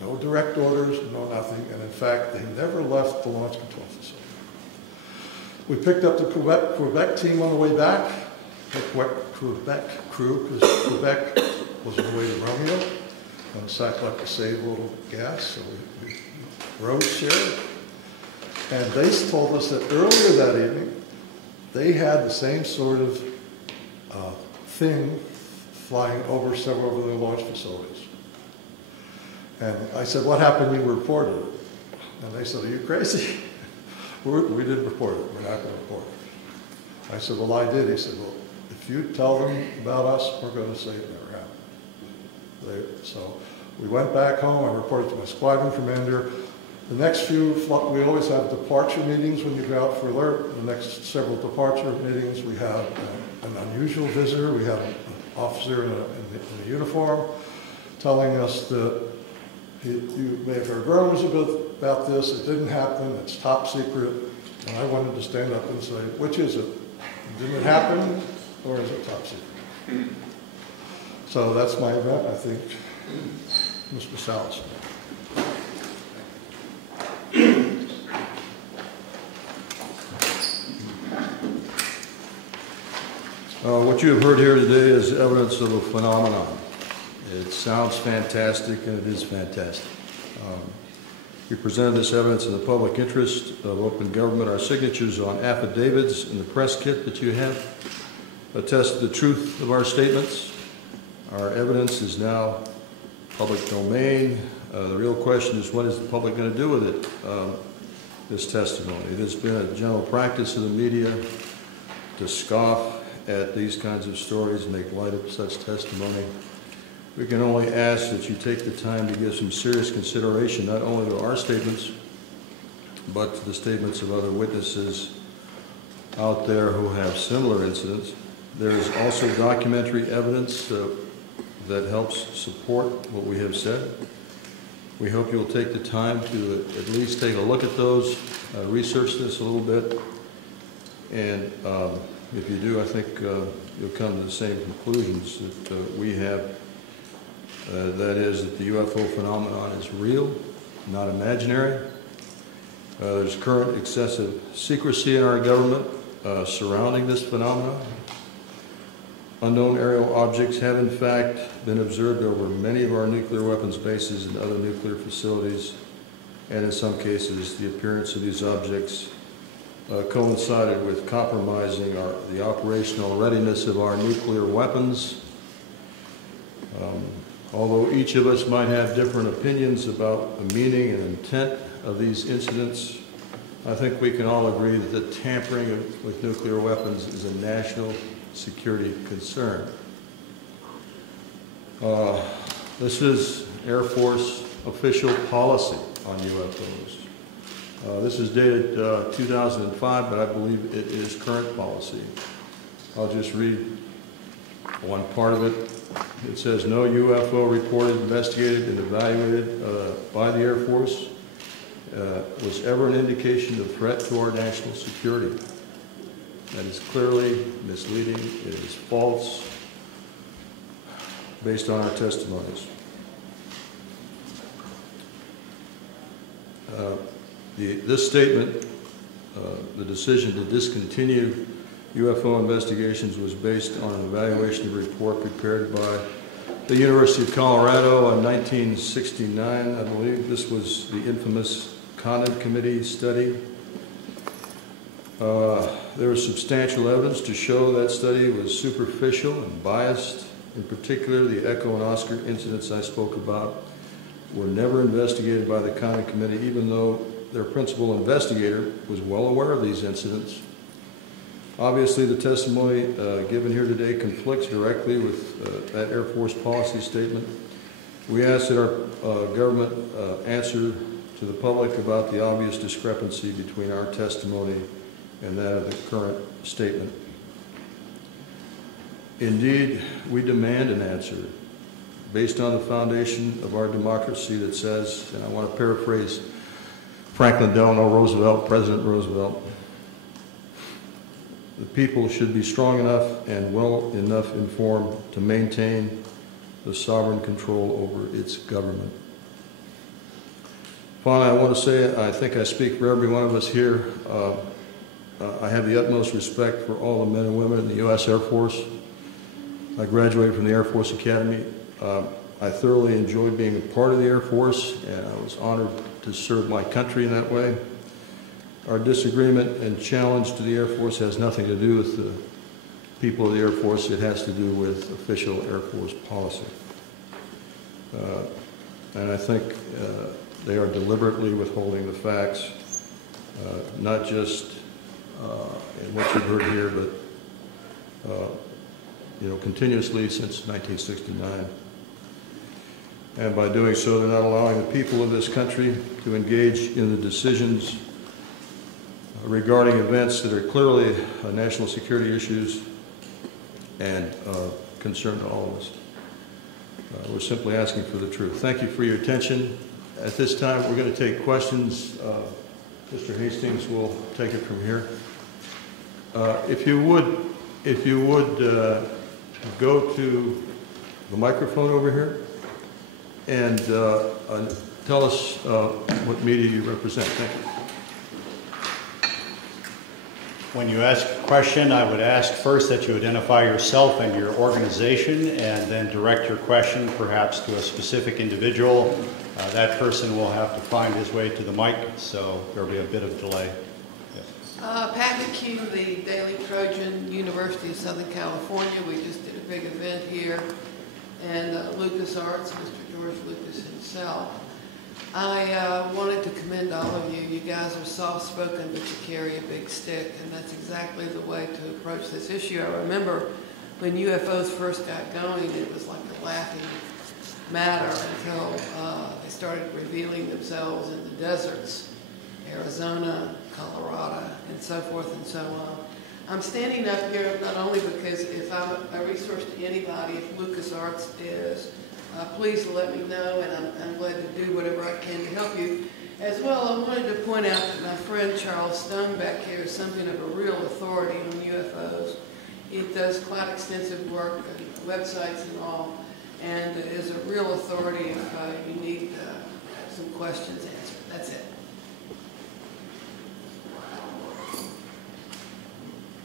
No direct orders, no nothing, and in fact, they never left the launch control facility. We picked up the Quebec team on the way back, the Quebec crew, because Quebec was on the way to Romeo, and SAC left to save a little gas, so we road shared. And they told us that earlier that evening, they had the same sort of thing flying over several of their launch facilities. And I said, what happened? You reported it. And they said, are you crazy? We didn't report it. We're not going to report it. I said, well, I did. He said, well, if you tell them about us, we're going to say it never happened. So we went back home. I reported to my squadron commander. The next few, we always have departure meetings when you go out for alert. The next several departure meetings, we have an unusual visitor. We have an officer in a uniform telling us that you may have heard rumors about this. It didn't happen. It's top secret. And I wanted to stand up and say, which is it? Didn't it happen, or is it top secret? So that's my event, I think. Mr. Salas. What you have heard here today is evidence of a phenomenon. It sounds fantastic, and it is fantastic. We presented this evidence in the public interest of open government. Our signatures on affidavits in the press kit that you have attest to the truth of our statements. Our evidence is now public domain. The real question is, what is the public going to do with it, this testimony? It has been a general practice of the media to scoff at these kinds of stories and make light of such testimony. We can only ask that you take the time to give some serious consideration, not only to our statements, but to the statements of other witnesses out there who have similar incidents. There is also documentary evidence that helps support what we have said. We hope you'll take the time to at least take a look at those, research this a little bit, and if you do, I think you'll come to the same conclusions that we have. That is that the UFO phenomenon is real, not imaginary. There's current excessive secrecy in our government surrounding this phenomenon. Unknown aerial objects have in fact been observed over many of our nuclear weapons bases and other nuclear facilities, and in some cases the appearance of these objects coincided with compromising the operational readiness of our nuclear weapons. Although each of us might have different opinions about the meaning and intent of these incidents, I think we can all agree that the tampering with nuclear weapons is a national security concern. This is Air Force official policy on UFOs. This is dated 2005, but I believe it is current policy. I'll just read one part of it. It says, no UFO reported, investigated, and evaluated by the Air Force was ever an indication of threat to our national security. That is clearly misleading. It is false based on our testimonies. This statement, the decision to discontinue UFO investigations, was based on an evaluation report prepared by the University of Colorado in 1969. I believe this was the infamous Condon Committee study. There was substantial evidence to show that study was superficial and biased. In particular, the Echo and Oscar incidents I spoke about were never investigated by the Condon Committee, even though their principal investigator was well aware of these incidents. Obviously, the testimony given here today conflicts directly with that Air Force policy statement. We ask that our government answer to the public about the obvious discrepancy between our testimony and that of the current statement. Indeed, we demand an answer based on the foundation of our democracy that says, and I want to paraphrase Franklin Delano Roosevelt, President Roosevelt, the people should be strong enough and well enough informed to maintain the sovereign control over its government. Finally, I want to say, I think I speak for every one of us here, I have the utmost respect for all the men and women in the U.S. Air Force. I graduated from the Air Force Academy. I thoroughly enjoyed being a part of the Air Force, and I was honored to serve my country in that way. Our disagreement and challenge to the Air Force has nothing to do with the people of the Air Force. It has to do with official Air Force policy. And I think they are deliberately withholding the facts, not just in what you've heard here, but continuously since 1969. And by doing so, they're not allowing the people of this country to engage in the decisions regarding events that are clearly national security issues and concern to all of us. We're simply asking for the truth. Thank you for your attention. At this time, we're going to take questions. Mr. Hastings will take it from here. If you would go to the microphone over here and tell us what media you represent. Thank you. When you ask a question, I would ask first that you identify yourself and your organization, and then direct your question perhaps to a specific individual. That person will have to find his way to the mic, so there'll be a bit of delay. Pat McHugh, the Daily Trojan, University of Southern California. We just did a big event here, and LucasArts, Mr. George Lucas himself. I wanted to commend all of you. You guys are soft-spoken, but you carry a big stick, and that's exactly the way to approach this issue. I remember when UFOs first got going, it was like a laughing matter until they started revealing themselves in the deserts, Arizona, Colorado, and so forth and so on. I'm standing up here not only because if I'm a resource to anybody, if LucasArts is, please let me know, and I'm glad to do whatever I can to help you. As well, I wanted to point out that my friend Charles Stone back here is something of a real authority on UFOs. It does quite extensive work, websites and all, and is a real authority if you need some questions answered. That's it.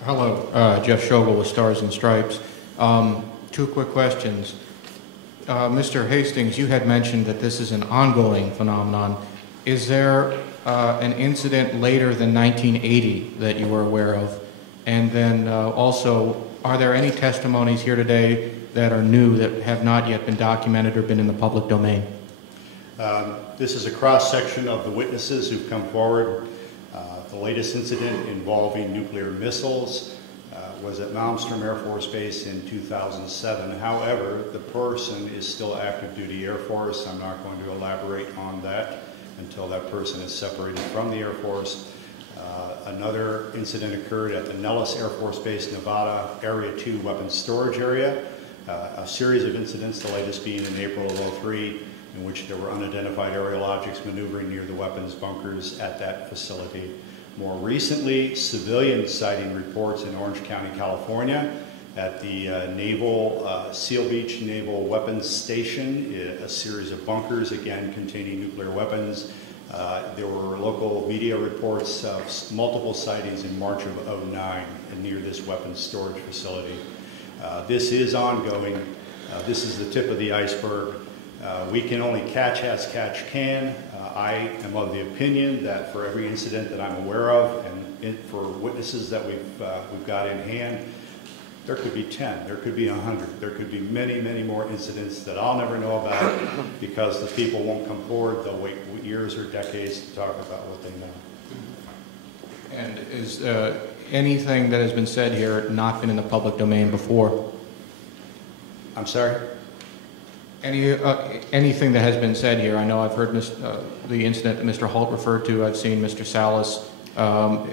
Hello, Jeff Schogel with Stars and Stripes. Two quick questions. Mr. Hastings, you had mentioned that this is an ongoing phenomenon. Is there an incident later than 1980 that you were aware of? And then also, are there any testimonies here today that are new that have not yet been documented or been in the public domain? This is a cross-section of the witnesses who've come forward. The latest incident involving nuclear missiles was at Malmstrom Air Force Base in 2007. However, the person is still active duty Air Force. I'm not going to elaborate on that until that person is separated from the Air Force. Another incident occurred at the Nellis Air Force Base, Nevada, Area 2 weapons storage area. A series of incidents, the latest being in April of 2003, in which there were unidentified aerial objects maneuvering near the weapons bunkers at that facility. More recently, civilian sighting reports in Orange County, California, at the Seal Beach Naval Weapons Station, a series of bunkers, again, containing nuclear weapons. There were local media reports of multiple sightings in March of 2009 near this weapons storage facility. This is ongoing. This is the tip of the iceberg. We can only catch as catch can. I am of the opinion that for every incident that I'm aware of, and for witnesses that we've got in hand, there could be 10, there could be 100, there could be many, many more incidents that I'll never know about because the people won't come forward. They'll wait years or decades to talk about what they know. And is anything that has been said here not been in the public domain before? I'm sorry? Anything that has been said here, I know I've heard the incident that Mr. Holt referred to, I've seen Mr. Salas.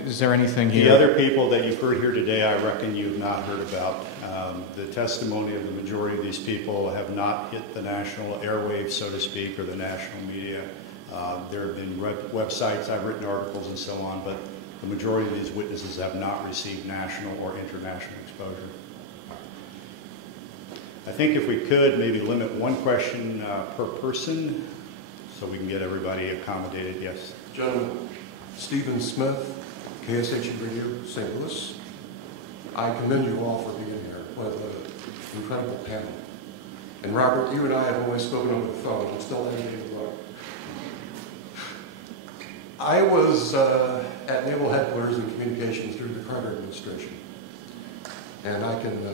Is there anything here? The other people that you've heard here today, I reckon you've not heard about. The testimony of the majority of these people have not hit the national airwaves, so to speak, or the national media. There have been websites, I've written articles and so on, but the majority of these witnesses have not received national or international exposure. I think if we could maybe limit one question per person so we can get everybody accommodated. Yes. Gentlemen, Stephen Smith, KSHE Radio, St. Louis. I commend you all for being here. What an incredible panel. And Robert, you and I have always spoken over the phone. I'm still editing the book. I was at Naval Headquarters in Communications during the Carter administration. And I can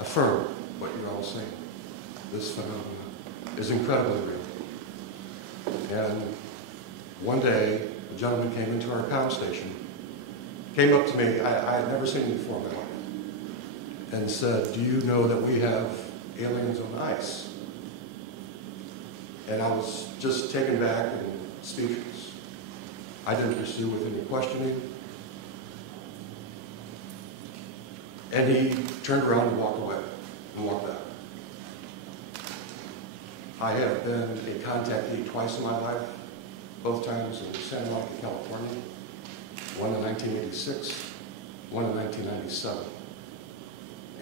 affirm what you're all saying. This phenomenon is incredibly real. And one day, a gentleman came into our comm station, came up to me, I had never seen him before in my life, and said, "Do you know that we have aliens on ice?" And I was just taken back and speechless. I didn't pursue with any questioning. And he turned around and walked away. And walked out. I have been a contactee twice in my life, both times in Santa Monica, California, one in 1986, one in 1997.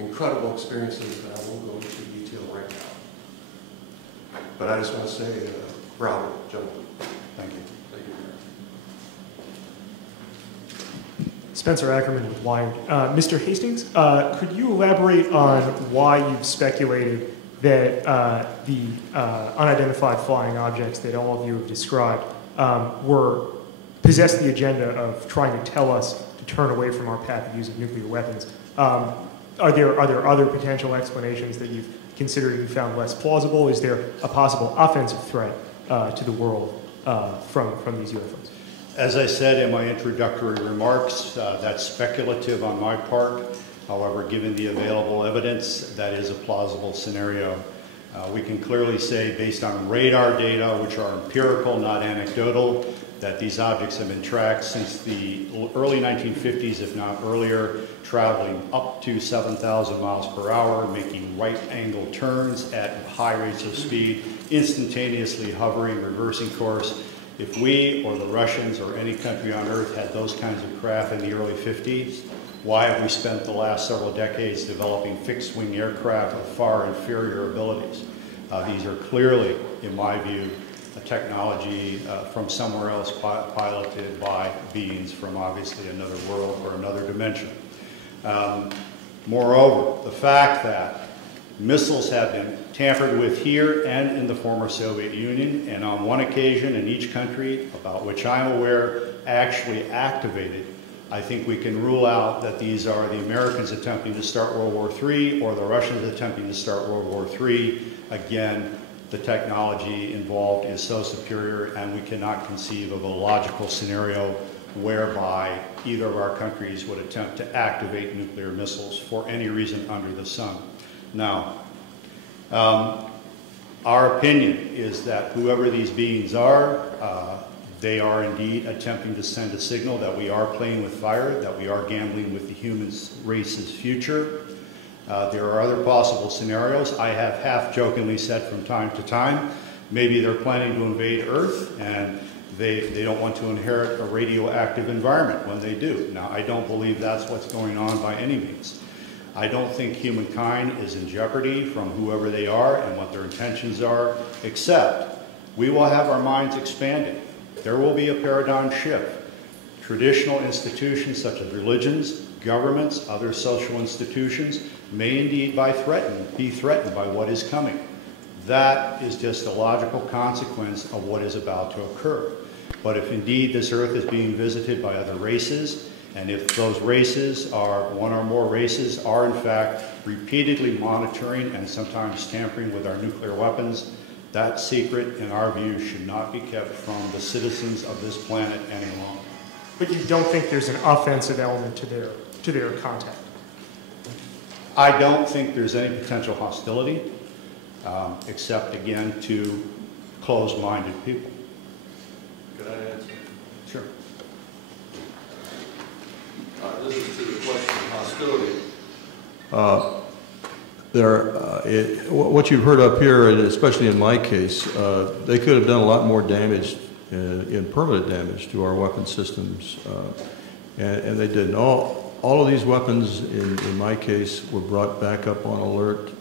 Incredible experiences that I won't go into detail right now. But I just want to say, bravo, gentlemen. Thank you. Thank you. Spencer Ackerman with Wired. Mr. Hastings, could you elaborate on why you've speculated that the unidentified flying objects that all of you have described possess the agenda of trying to tell us to turn away from our path of use of nuclear weapons? Are there other potential explanations that you've considered and found less plausible? Is there a possible offensive threat to the world from these UFOs? As I said in my introductory remarks, that's speculative on my part. However, given the available evidence, that is a plausible scenario. We can clearly say, based on radar data, which are empirical, not anecdotal, that these objects have been tracked since the early 1950s, if not earlier, traveling up to 7,000 miles per hour, making right-angle turns at high rates of speed, instantaneously hovering, reversing course. If we or the Russians or any country on Earth had those kinds of craft in the early 50s, why have we spent the last several decades developing fixed-wing aircraft with far inferior abilities? These are clearly, in my view, a technology from somewhere else piloted by beings from obviously another world or another dimension. Moreover, the fact that missiles have been tampered with here and in the former Soviet Union, and on one occasion in each country, about which I'm aware, actually activated, I think we can rule out that these are the Americans attempting to start World War III or the Russians attempting to start World War III. Again, the technology involved is so superior, and we cannot conceive of a logical scenario whereby either of our countries would attempt to activate nuclear missiles for any reason under the sun. Now, our opinion is that whoever these beings are, they are indeed attempting to send a signal that we are playing with fire, that we are gambling with the human race's future. There are other possible scenarios. I have half-jokingly said from time to time, maybe they're planning to invade Earth and they don't want to inherit a radioactive environment when they do. Now, I don't believe that's what's going on by any means. I don't think humankind is in jeopardy from whoever they are and what their intentions are, except we will have our minds expanded. There will be a paradigm shift. Traditional institutions such as religions, governments, other social institutions may indeed be threatened by what is coming. That is just a logical consequence of what is about to occur. But if indeed this Earth is being visited by other races, and if those races are, one or more races, are in fact repeatedly monitoring and sometimes tampering with our nuclear weapons, that secret, in our view, should not be kept from the citizens of this planet any longer. But you don't think there's an offensive element to their contact? I don't think there's any potential hostility, except, again, to closed-minded people. Could I answer? Sure. This is to the question of hostility. What you've heard up here, and especially in my case, they could have done a lot more damage, in permanent damage to our weapon systems, and they didn't. All of these weapons, in my case, were brought back up on alert.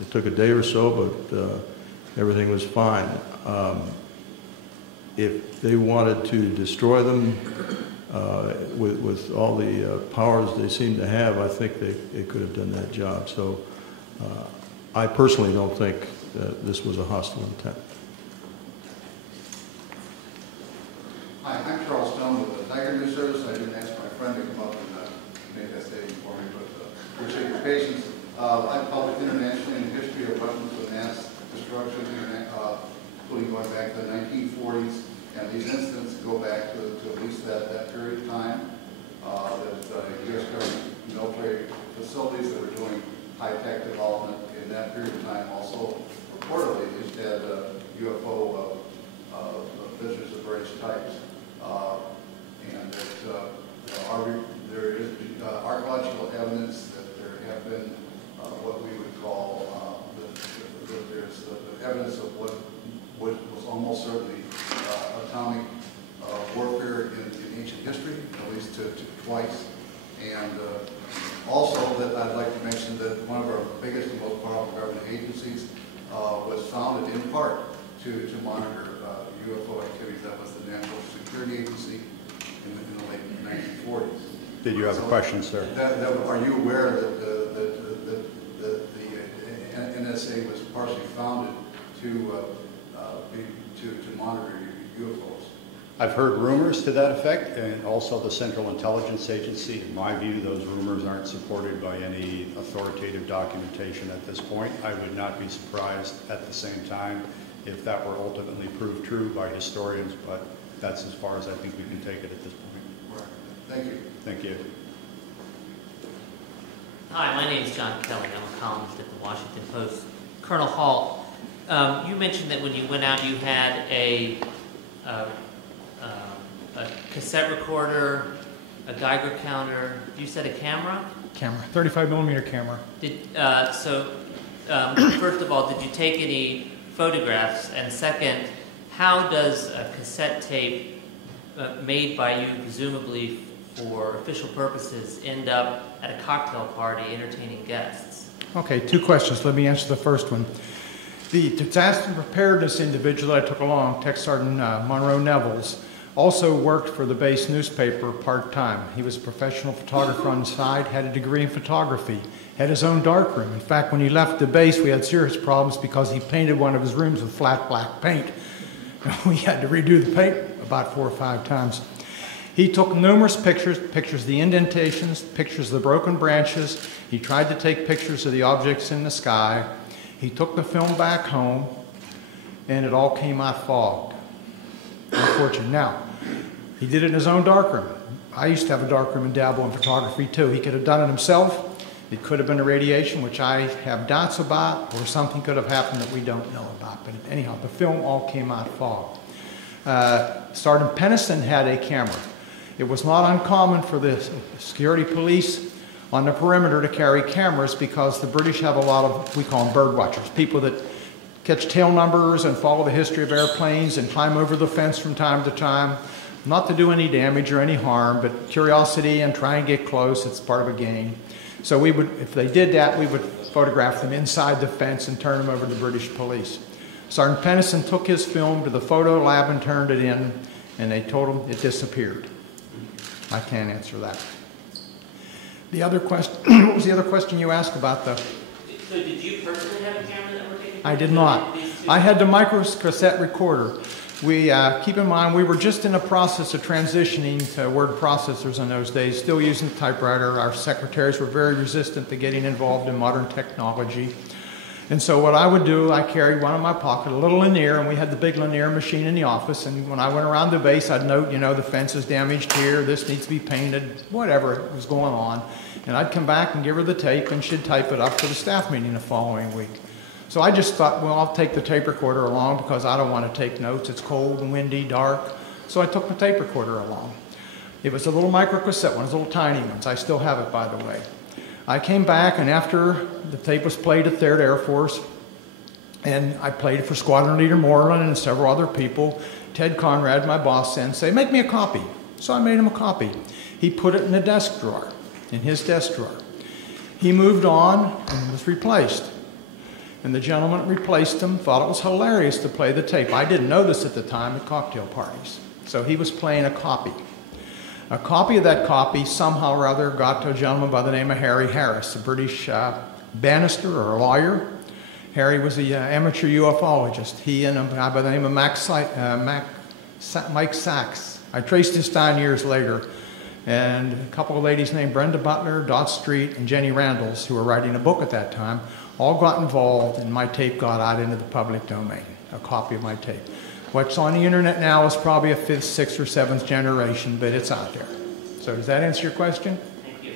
It took a day or so, but everything was fine. If they wanted to destroy them with all the powers they seem to have, I think they could have done that job. So I personally don't think that this was a hostile intent. Hi, I'm Charles Stone with the Tiger News Service. I didn't ask my friend to come up and make that statement for me, but appreciate your patience. I've published internationally in the history of weapons of mass destruction, including going back to the 1940s, and these incidents go back to at least that period of time. That U.S. government military facilities that were doing high-tech development in that period of time also reportedly used to have UFO visitors of various types. And that there is archaeological evidence that there have been what we would call there's the evidence of what was almost certainly atomic warfare in ancient history, at least twice. And also that I'd like to mention that one of our biggest and most powerful government agencies was founded in part to monitor UFO activities. That was the National Security Agency in the late 1940s. Did you have a question, sir? Are you aware that the NSA was partially founded to monitor UFOs? I've heard rumors to that effect, and also the Central Intelligence Agency. In my view, those rumors aren't supported by any authoritative documentation at this point. I would not be surprised at the same time if that were ultimately proved true by historians, but that's as far as I think we can take it at this point. Right. Thank you. Thank you. Hi, my name is John Kelly. I'm a columnist at the Washington Post. Colonel Hall, you mentioned that when you went out you had a cassette recorder, a Geiger counter, you said a camera? Camera, 35 millimeter camera. First of all, did you take any photographs? And second, how does a cassette tape made by you, presumably for official purposes, end up at a cocktail party entertaining guests? Okay, two questions. Let me answer the first one. The disaster preparedness individual that I took along, Tech Sergeant Monroe Nevels, Also worked for the base newspaper part-time. He was a professional photographer on the side, had a degree in photography, had his own darkroom. In fact, when he left the base, we had serious problems because he painted one of his rooms with flat black paint. We had to redo the paint about 4 or 5 times. He took numerous pictures of the indentations, pictures of the broken branches. He tried to take pictures of the objects in the sky. He took the film back home, and it all came out fogged. Unfortunately. Now, he did it in his own darkroom. I used to have a darkroom and dabble in photography too. He could have done it himself. It could have been a radiation, which I have doubts about, or something could have happened that we don't know about. But anyhow, the film all came out fogged. Sergeant Pennison had a camera. It was not uncommon for the security police on the perimeter to carry cameras because the British have a lot of, we call them bird watchers, people that catch tail numbers and follow the history of airplanes and climb over the fence from time to time, not to do any damage or any harm, but curiosity and try and get close. It's part of a game. So we would, if they did that, we would photograph them inside the fence and turn them over to the British police. Sergeant Pennison took his film to the photo lab and turned it in, and they told him it disappeared. I can't answer that. The other question, what was the other question you asked about the... So did you personally have a camera that were taking pictures? I did not. I had the microcassette recorder. We, keep in mind, we were just in the process of transitioning to word processors in those days, still using the typewriter. Our secretaries were very resistant to getting involved in modern technology. And so what I would do, I carried one in my pocket, a little linear, and we had the big linear machine in the office. And when I went around the base, I'd note, you know, the fence is damaged here, this needs to be painted, whatever was going on. And I'd come back and give her the tape, and she'd type it up for the staff meeting the following week. So I just thought, well, I'll take the tape recorder along because I don't want to take notes. It's cold and windy, dark. So I took the tape recorder along. It was a little microcassette one, little tiny ones. I still have it, by the way. I came back, and after the tape was played at 3rd Air Force, and I played it for Squadron Leader Moreland and several other people, Ted Conrad, my boss, then said, make me a copy. So I made him a copy. He put it in the desk drawer, in his desk drawer. He moved on and was replaced. And the gentleman that replaced him thought it was hilarious to play the tape. I didn't know this at the time at cocktail parties. So he was playing a copy. A copy of that copy somehow or other got to a gentleman by the name of Harry Harris, a British barrister or a lawyer. Harry was an amateur ufologist. He and a guy by the name of Mike Sachs. I traced his down years later. And a couple of ladies named Brenda Butler, Dot Street, and Jenny Randalls, who were writing a book at that time, all got involved, and my tape got out into the public domain, a copy of my tape. What's on the internet now is probably a 5th, 6th, or 7th generation, but it's out there. So does that answer your question? Thank you.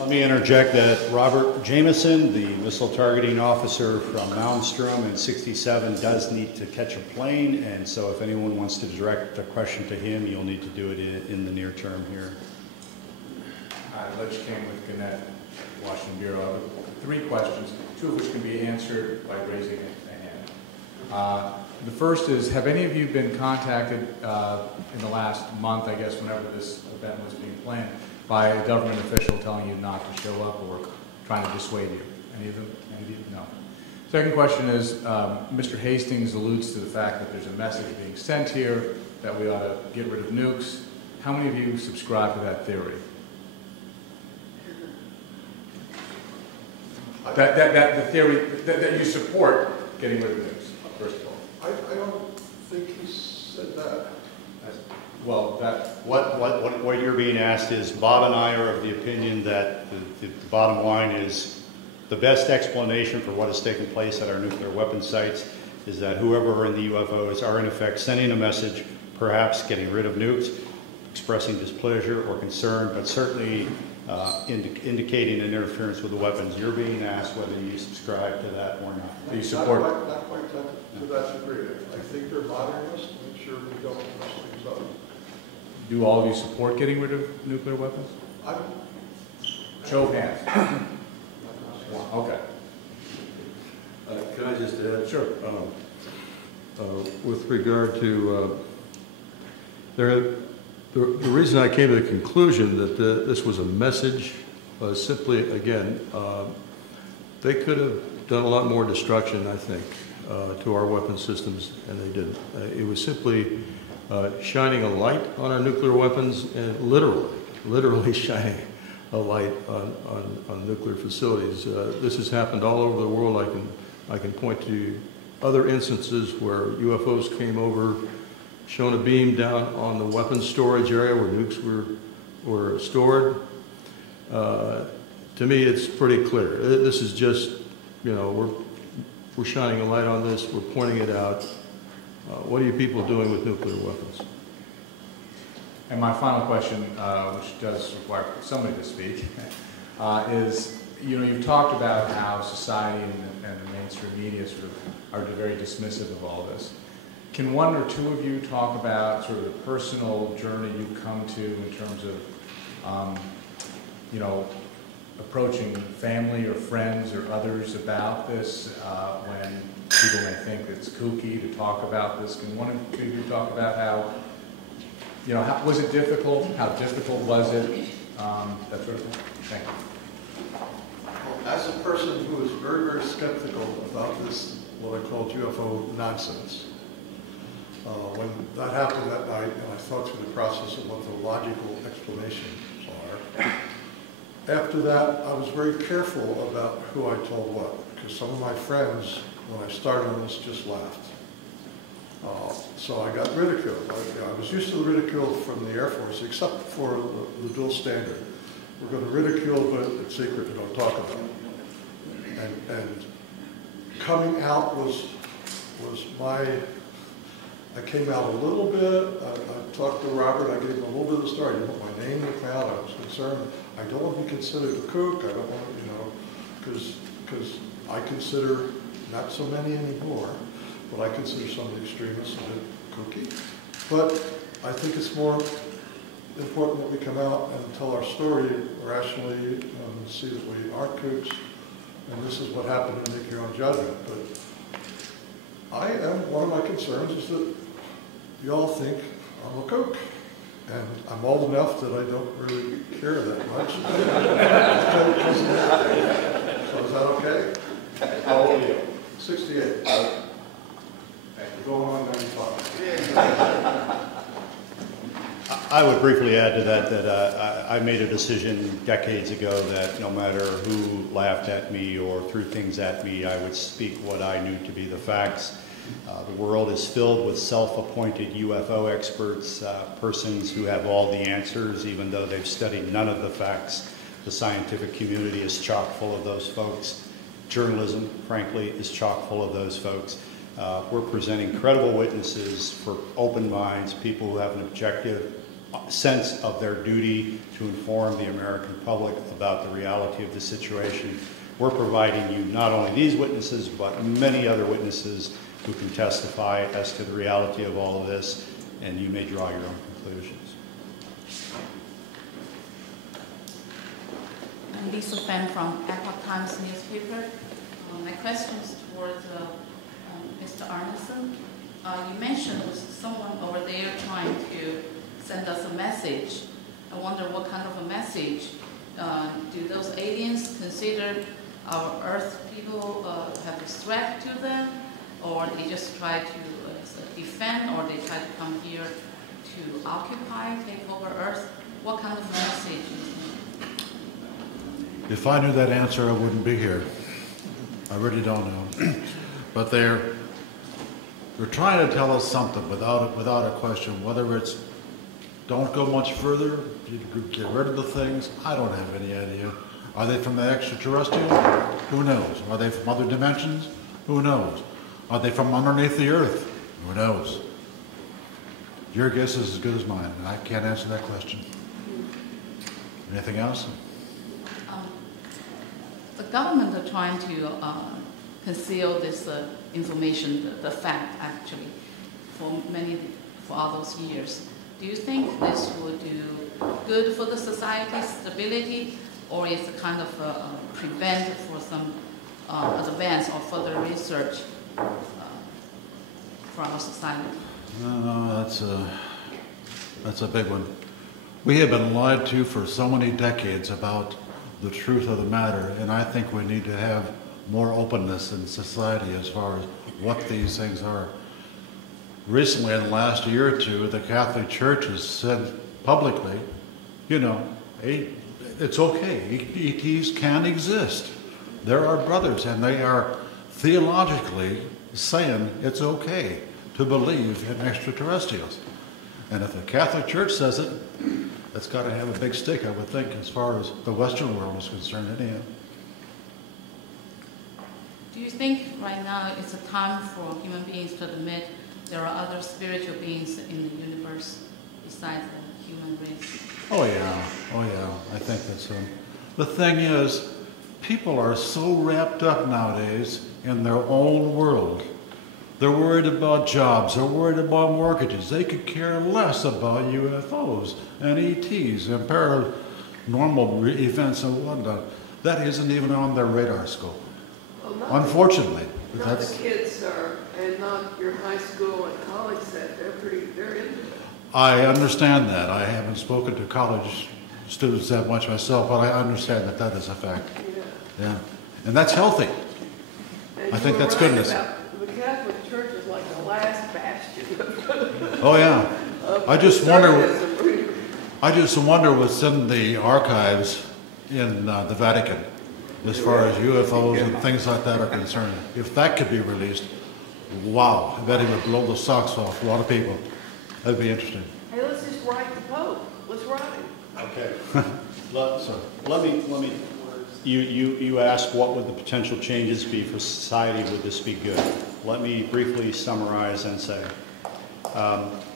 Let me interject that Robert Jameson, the missile targeting officer from Malmstrom in '67, does need to catch a plane, and so if anyone wants to direct a question to him, you'll need to do it in the near term here. Ledge came with Gannett, Washington Bureau. 3 questions, 2 of which can be answered by raising a hand. The first is, have any of you been contacted in the last month, I guess, whenever this event was being planned, by a government official telling you not to show up or trying to dissuade you? Any of them? Any of you? No. Second question is, Mr. Hastings alludes to the fact that there's a message being sent here that we ought to get rid of nukes. How many of you subscribe to that theory? The theory that you support getting rid of nukes, first of all. I don't think he said that. Well, that... What you're being asked is, Bob and I are of the opinion that the bottom line is the best explanation for what has taken place at our nuclear weapon sites is that whoever are in the UFOs are in effect sending a message, perhaps getting rid of nukes, expressing displeasure or concern, but certainly indicating an interference with the weapons. You're being asked whether you subscribe to that or not. Do you support? Not quite to that degree. I think they're modernists. Make sure we don't mess things up. Do all of you support getting rid of nuclear weapons? Show of hands. Okay. Can I just add? Sure. With regard to the reason I came to the conclusion that this was a message was simply, again, they could have done a lot more destruction, I think, to our weapon systems, and they didn't. It was simply shining a light on our nuclear weapons and literally shining a light on nuclear facilities. This has happened all over the world. I can point to other instances where UFOs came over, shone a beam down on the weapons storage area where nukes were stored. To me, it's pretty clear. This is just, you know, we're shining a light on this. We're pointing it out. What are you people doing with nuclear weapons? And my final question, which does require somebody to speak, is, you know, you've talked about how society and the mainstream media sort of are very dismissive of all this. Can one or two of you talk about sort of the personal journey you've come to in terms of, you know, approaching family or friends or others about this when people may think it's kooky to talk about this? Can one or two of you talk about how, you know, how, was it difficult? How difficult was it? That sort of thing. Thank you. Well, as a person who is very, very skeptical about this, what I call UFO nonsense, when that happened that night and I thought through the process of what the logical explanations are, after that I was very careful about who I told what, because some of my friends, when I started on this, just laughed. So I got ridiculed. I was used to the ridicule from the Air Force, except for the dual standard. We're going to ridicule, but it's secret, we don't talk about it. And coming out was my, I came out a little bit. I talked to Robert, I gave him a little bit of the story. I didn't want my name to come out. I was concerned. I don't want to be considered a kook. I don't want, you know, because I consider, not so many anymore, but I consider some of the extremists a bit kooky. But I think it's more important that we come out and tell our story rationally and see that we aren't kooks. And this is what happened, and make your own judgment. But one of my concerns is that you all think I'm a kook. And I'm old enough that I don't really care that much. So is that okay? How old are you? 68. Going on 95. I would briefly add to that I made a decision decades ago that no matter who laughed at me or threw things at me, I would speak what I knew to be the facts. The world is filled with self-appointed UFO experts, persons who have all the answers, even though they've studied none of the facts. The scientific community is chock full of those folks. Journalism, frankly, is chock full of those folks. We're presenting credible witnesses for open minds, people who have an objective sense of their duty to inform the American public about the reality of the situation. We're providing you not only these witnesses, but many other witnesses who can testify as to the reality of all of this, and you may draw your own conclusions. I'm Lisa Fan from Epoch Times newspaper. My question is towards Mr. Arneson. You mentioned there was someone over there trying to send us a message. I wonder what kind of a message. Do those aliens consider our Earth people have a threat to them? Or they just try to defend, or they try to come here to occupy, take over Earth? What kind of message is it? If I knew that answer, I wouldn't be here. I really don't know. But they're trying to tell us something without a question. Whether it's don't go much further, get rid of the things, I don't have any idea. Are they from the extraterrestrial? Who knows? Are they from other dimensions? Who knows? Are they from underneath the Earth? Who knows? Your guess is as good as mine, and I can't answer that question. Anything else? The government are trying to conceal this information, the fact actually, for all those years. Do you think this would do good for the society's stability, or is it kind of prevent for some advance or further research for our society? No, that's a big one. We have been lied to for so many decades about the truth of the matter, and I think we need to have more openness in society as far as what these things are. recently in the last year or two, the Catholic Church has said publicly, you know, it's okay. ETs can exist. They're our brothers, and they are theologically saying it's okay to believe in extraterrestrials. And if the Catholic Church says it, it's got to have a big stick, I would think, as far as the Western world is concerned anyhow. Do you think right now it's a time for human beings to admit there are other spiritual beings in the universe besides the human race? Oh yeah, I think that's the thing is, people are so wrapped up nowadays in their own world. They're worried about jobs, they're worried about mortgages. They could care less about UFOs and ETs and paranormal events and whatnot. That isn't even on their radar scope. Well, unfortunately. Not the kids, sir, and not your high school and college set. They're into it. I understand that. I haven't spoken to college students that much myself, but I understand that that is a fact. Yeah. And that's healthy. And I think that's goodness. The Catholic Church is like the last bastion. Oh yeah. I just wonder what's in the archives in the Vatican as far as UFOs and things like that are concerned. If that could be released, wow, I bet it would blow the socks off a lot of people. That'd be interesting. Hey, let's just write the Pope. Let's write him. Okay. Let me. You asked what would the potential changes be for society, would this be good? Let me briefly summarize and say,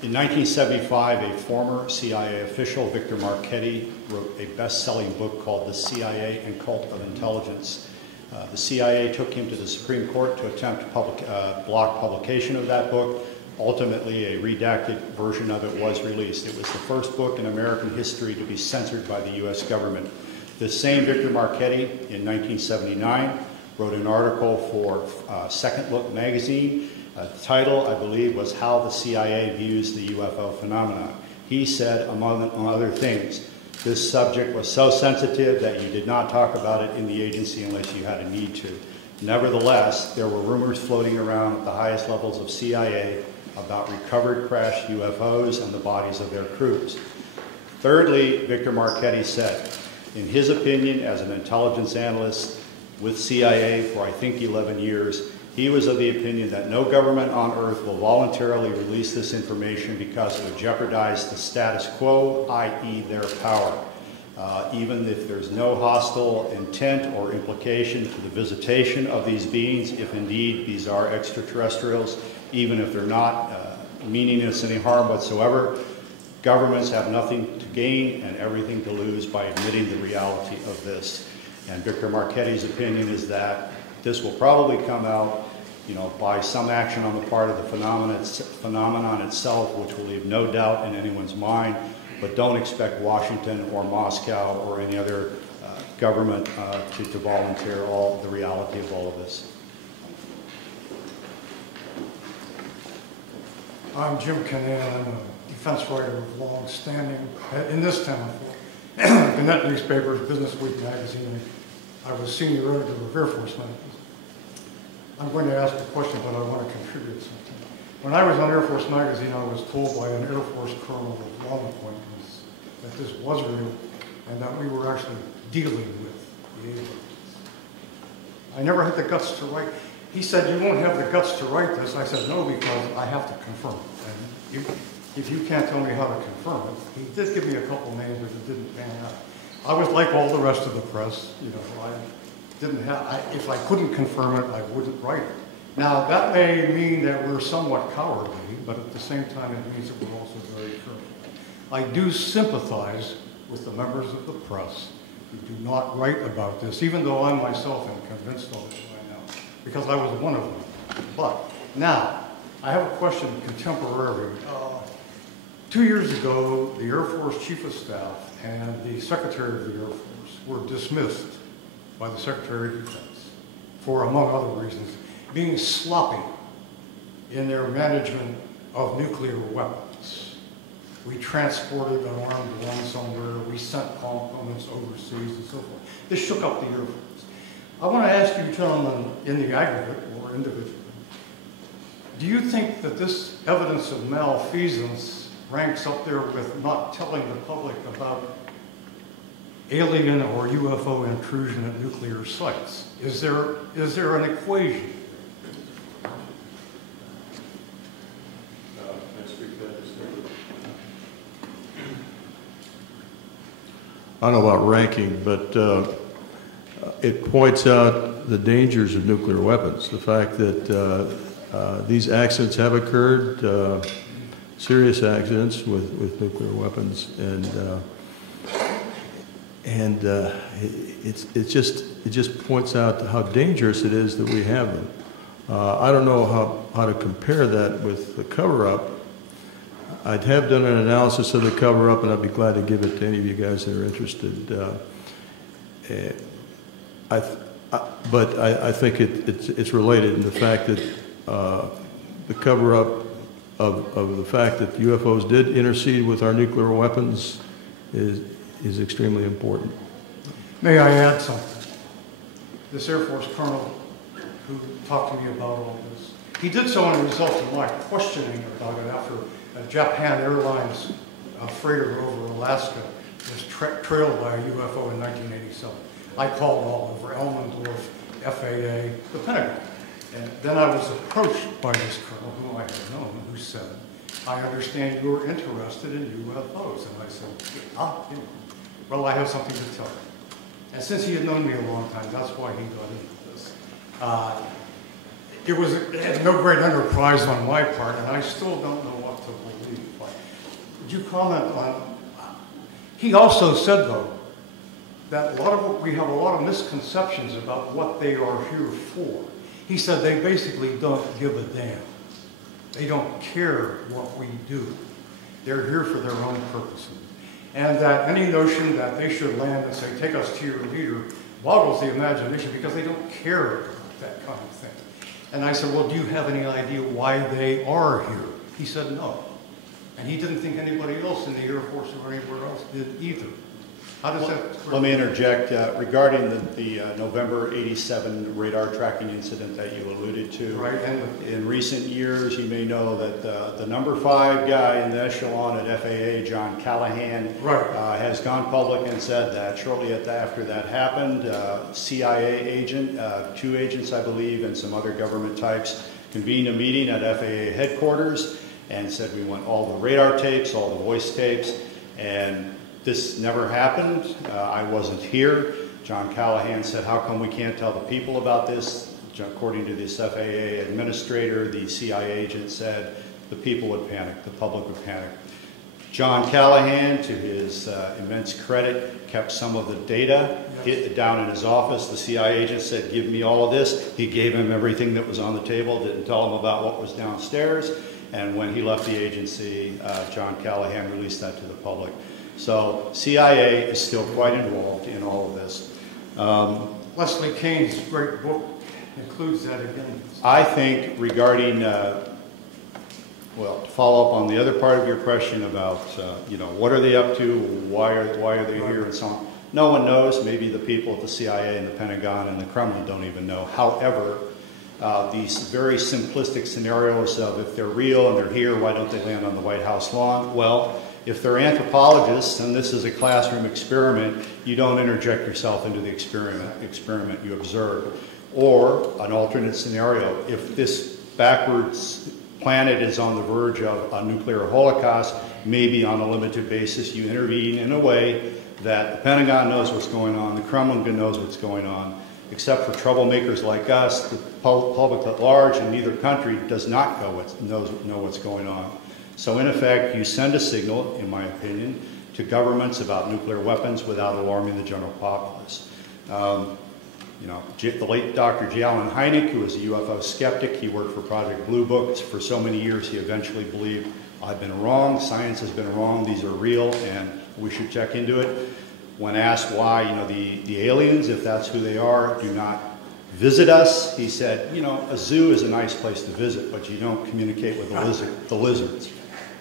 in 1975, a former CIA official, Victor Marchetti, wrote a best-selling book called The CIA and Cult of Intelligence. The CIA took him to the Supreme Court to attempt to block publication of that book. Ultimately, a redacted version of it was released. It was the first book in American history to be censored by the U.S. government. This same Victor Marchetti, in 1979, wrote an article for Second Look magazine. The title, I believe, was How the CIA Views the UFO Phenomenon. He said, among other things, this subject was so sensitive that you did not talk about it in the agency unless you had a need to. Nevertheless, there were rumors floating around at the highest levels of CIA about recovered crashed UFOs and the bodies of their crews. Thirdly, Victor Marchetti said, in his opinion, as an intelligence analyst with CIA for I think 11 years, he was of the opinion that no government on earth will voluntarily release this information because it would jeopardize the status quo, i.e. their power. Even if there's no hostile intent or implication to the visitation of these beings, if indeed these are extraterrestrials, even if they're not meaning us any harm whatsoever, governments have nothing to gain and everything to lose by admitting the reality of this. And Victor Marchetti's opinion is that this will probably come out, by some action on the part of the phenomenon itself, which will leave no doubt in anyone's mind. But don't expect Washington or Moscow or any other government to volunteer the reality of all of this. I'm Jim Cannan. I'm a defense writer of long standing in this town for the Net newspapers, Business Week magazine. I was senior editor of Air Force magazine. I'm going to ask a question, but I want to contribute something. When I was on Air Force magazine, I was told by an Air Force colonel of long acquaintance that this was real and that we were actually dealing with the aliens. I never had the guts to write. He said, you won't have the guts to write this. I said, no, because I have to confirm it. And if you can't tell me how to confirm it, he did give me a couple names, but it didn't pan out. I was like all the rest of the press, I didn't have, if I couldn't confirm it, I wouldn't write it. Now, that may mean that we're somewhat cowardly, but at the same time, it means that we're also very careful. I do sympathize with the members of the press who do not write about this, even though I myself am convinced of it by now, because I was one of them. But now, I have a question contemporary. 2 years ago, the Air Force Chief of Staff and the Secretary of the Air Force were dismissed by the Secretary of Defense for, among other reasons, being sloppy in their management of nuclear weapons. We transported an armed one somewhere, we sent components overseas and so forth. This shook up the Air Force. I want to ask you gentlemen in the aggregate or individually, Do you think that this evidence of malfeasance ranks up there with not telling the public about alien or UFO intrusion at nuclear sites? Is there an equation? I don't know about ranking, but it points out the dangers of nuclear weapons. The fact that these accidents have occurred, serious accidents with nuclear weapons, and it just points out how dangerous it is that we have them. I don't know how to compare that with the cover-up. I'd have done an analysis of the cover-up, and I'd be glad to give it to any of you guys that are interested. But I think it's related in the fact that the cover-up of the fact that UFOs did intercede with our nuclear weapons is extremely important. May I add something? This Air Force colonel who talked to me about all this, he did so in result of my questioning about it after a Japan Airlines freighter over Alaska was trailed by a UFO in 1987. I called all over Elmendorf, FAA, the Pentagon. And then I was approached by this colonel whom I had known, who said, I understand you're interested in UFOs. And I said, well, I have something to tell you. And since he had known me a long time, that's why he got into this. It had no great enterprise on my part, and I still don't know what to believe. But would you comment on, he also said, though, that we have a lot of misconceptions about what they are here for. He said they basically don't give a damn. They don't care what we do. They're here for their own purposes. And that any notion that they should land and say, take us to your leader, boggles the imagination because they don't care about that kind of thing. And I said, well, do you have any idea why they are here? He said, no. And he didn't think anybody else in the Air Force or anywhere else did either. How does that... Let me interject regarding the November 87 radar tracking incident that you alluded to. Right. In recent years, you may know that the number 5 guy in the echelon at FAA, John Callahan, has gone public and said that shortly after that happened, CIA agent, 2 agents, I believe, and some other government types convened a meeting at FAA headquarters and said we want all the radar tapes, all the voice tapes, and this never happened. I wasn't here. John Callahan said, how come we can't tell the people about this? According to this FAA administrator, the CIA agent said the people would panic, the public would panic. John Callahan, to his immense credit, kept some of the data down in his office. The CIA agent said, give me all of this. He gave him everything that was on the table, didn't tell him about what was downstairs. And when he left the agency, John Callahan released that to the public. So CIA is still quite involved in all of this. Leslie Kane's great book includes that again. I think regarding, well, to follow up on the other part of your question about, you know, what are they up to, why are they here, and so on. No one knows. Maybe the people at the CIA and the Pentagon and the Kremlin don't even know. However, these very simplistic scenarios of if they're real and they're here, why don't they land on the White House lawn? Well, if they're anthropologists and this is a classroom experiment, you don't interject yourself into the experiment you observe. Or an alternate scenario, if this backwards planet is on the verge of a nuclear holocaust, maybe on a limited basis you intervene in a way that the Pentagon knows what's going on, the Kremlin knows what's going on, except for troublemakers like us, the public at large in neither country does not know what's going on. So in effect, you send a signal, in my opinion, to governments about nuclear weapons without alarming the general populace. You know, the late Dr. J. Allen Hynek, who was a UFO skeptic, he worked for Project Blue Book. For so many years, he eventually believed, I've been wrong, science has been wrong, these are real, and we should check into it. When asked why, you know, the aliens, if that's who they are, do not visit us, he said, you know, a zoo is a nice place to visit, but you don't communicate with the lizards.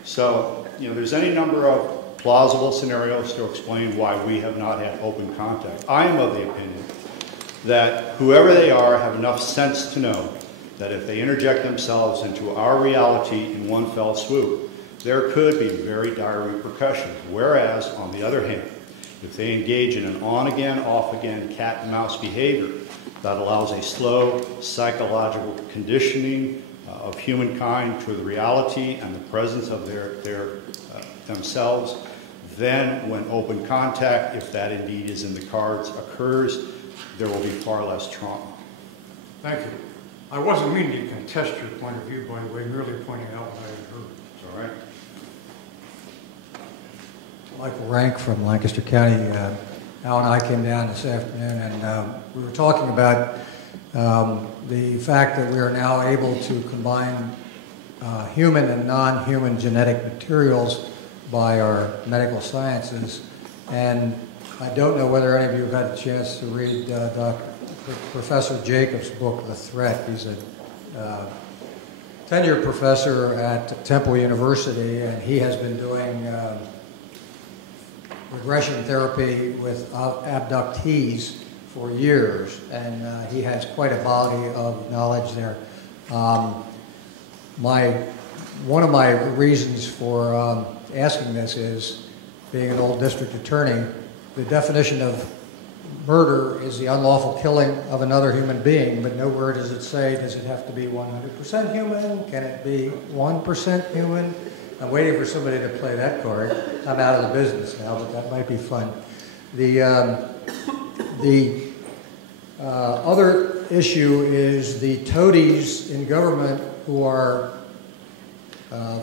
So, you know, there's any number of plausible scenarios to explain why we have not had open contact. I am of the opinion that whoever they are have enough sense to know that if they interject themselves into our reality in one fell swoop, there could be very dire repercussions. Whereas, on the other hand, if they engage in an on-again, off-again cat and mouse behavior that allows a slow psychological conditioning of humankind to the reality and the presence of themselves, then when open contact, if that indeed is in the cards, occurs, there will be far less trauma. Thank you. I wasn't meaning to contest your point of view, by the way, merely pointing out what I had heard. It's all right. Michael Rank from Lancaster County. Al and I came down this afternoon, and we were talking about the fact that we are now able to combine human and non-human genetic materials by our medical sciences. And I don't know whether any of you have had a chance to read Professor Jacobs' book, The Threat. He's a tenured professor at Temple University, and he has been doing regression therapy with abductees for years, and he has quite a body of knowledge there. One of my reasons for asking this is, being an old district attorney, the definition of murder is the unlawful killing of another human being, but nowhere does it say, does it have to be 100% human? Can it be 1% human? I'm waiting for somebody to play that card. I'm out of the business now, but that might be fun. The other issue is the toadies in government who are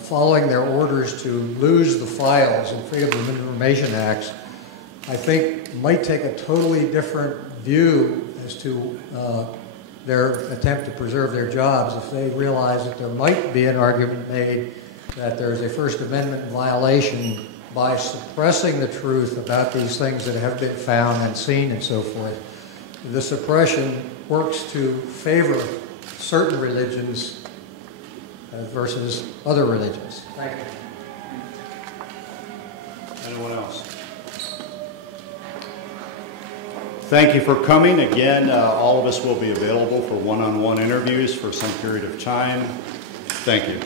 following their orders to lose the files in Freedom of Information Acts, I think might take a totally different view as to their attempt to preserve their jobs if they realize that there might be an argument made that there's a First Amendment violation by suppressing the truth about these things that have been found and seen and so forth. The suppression works to favor certain religions versus other religions. Thank you. Anyone else? Thank you for coming. Again, all of us will be available for one-on-one interviews for some period of time. Thank you.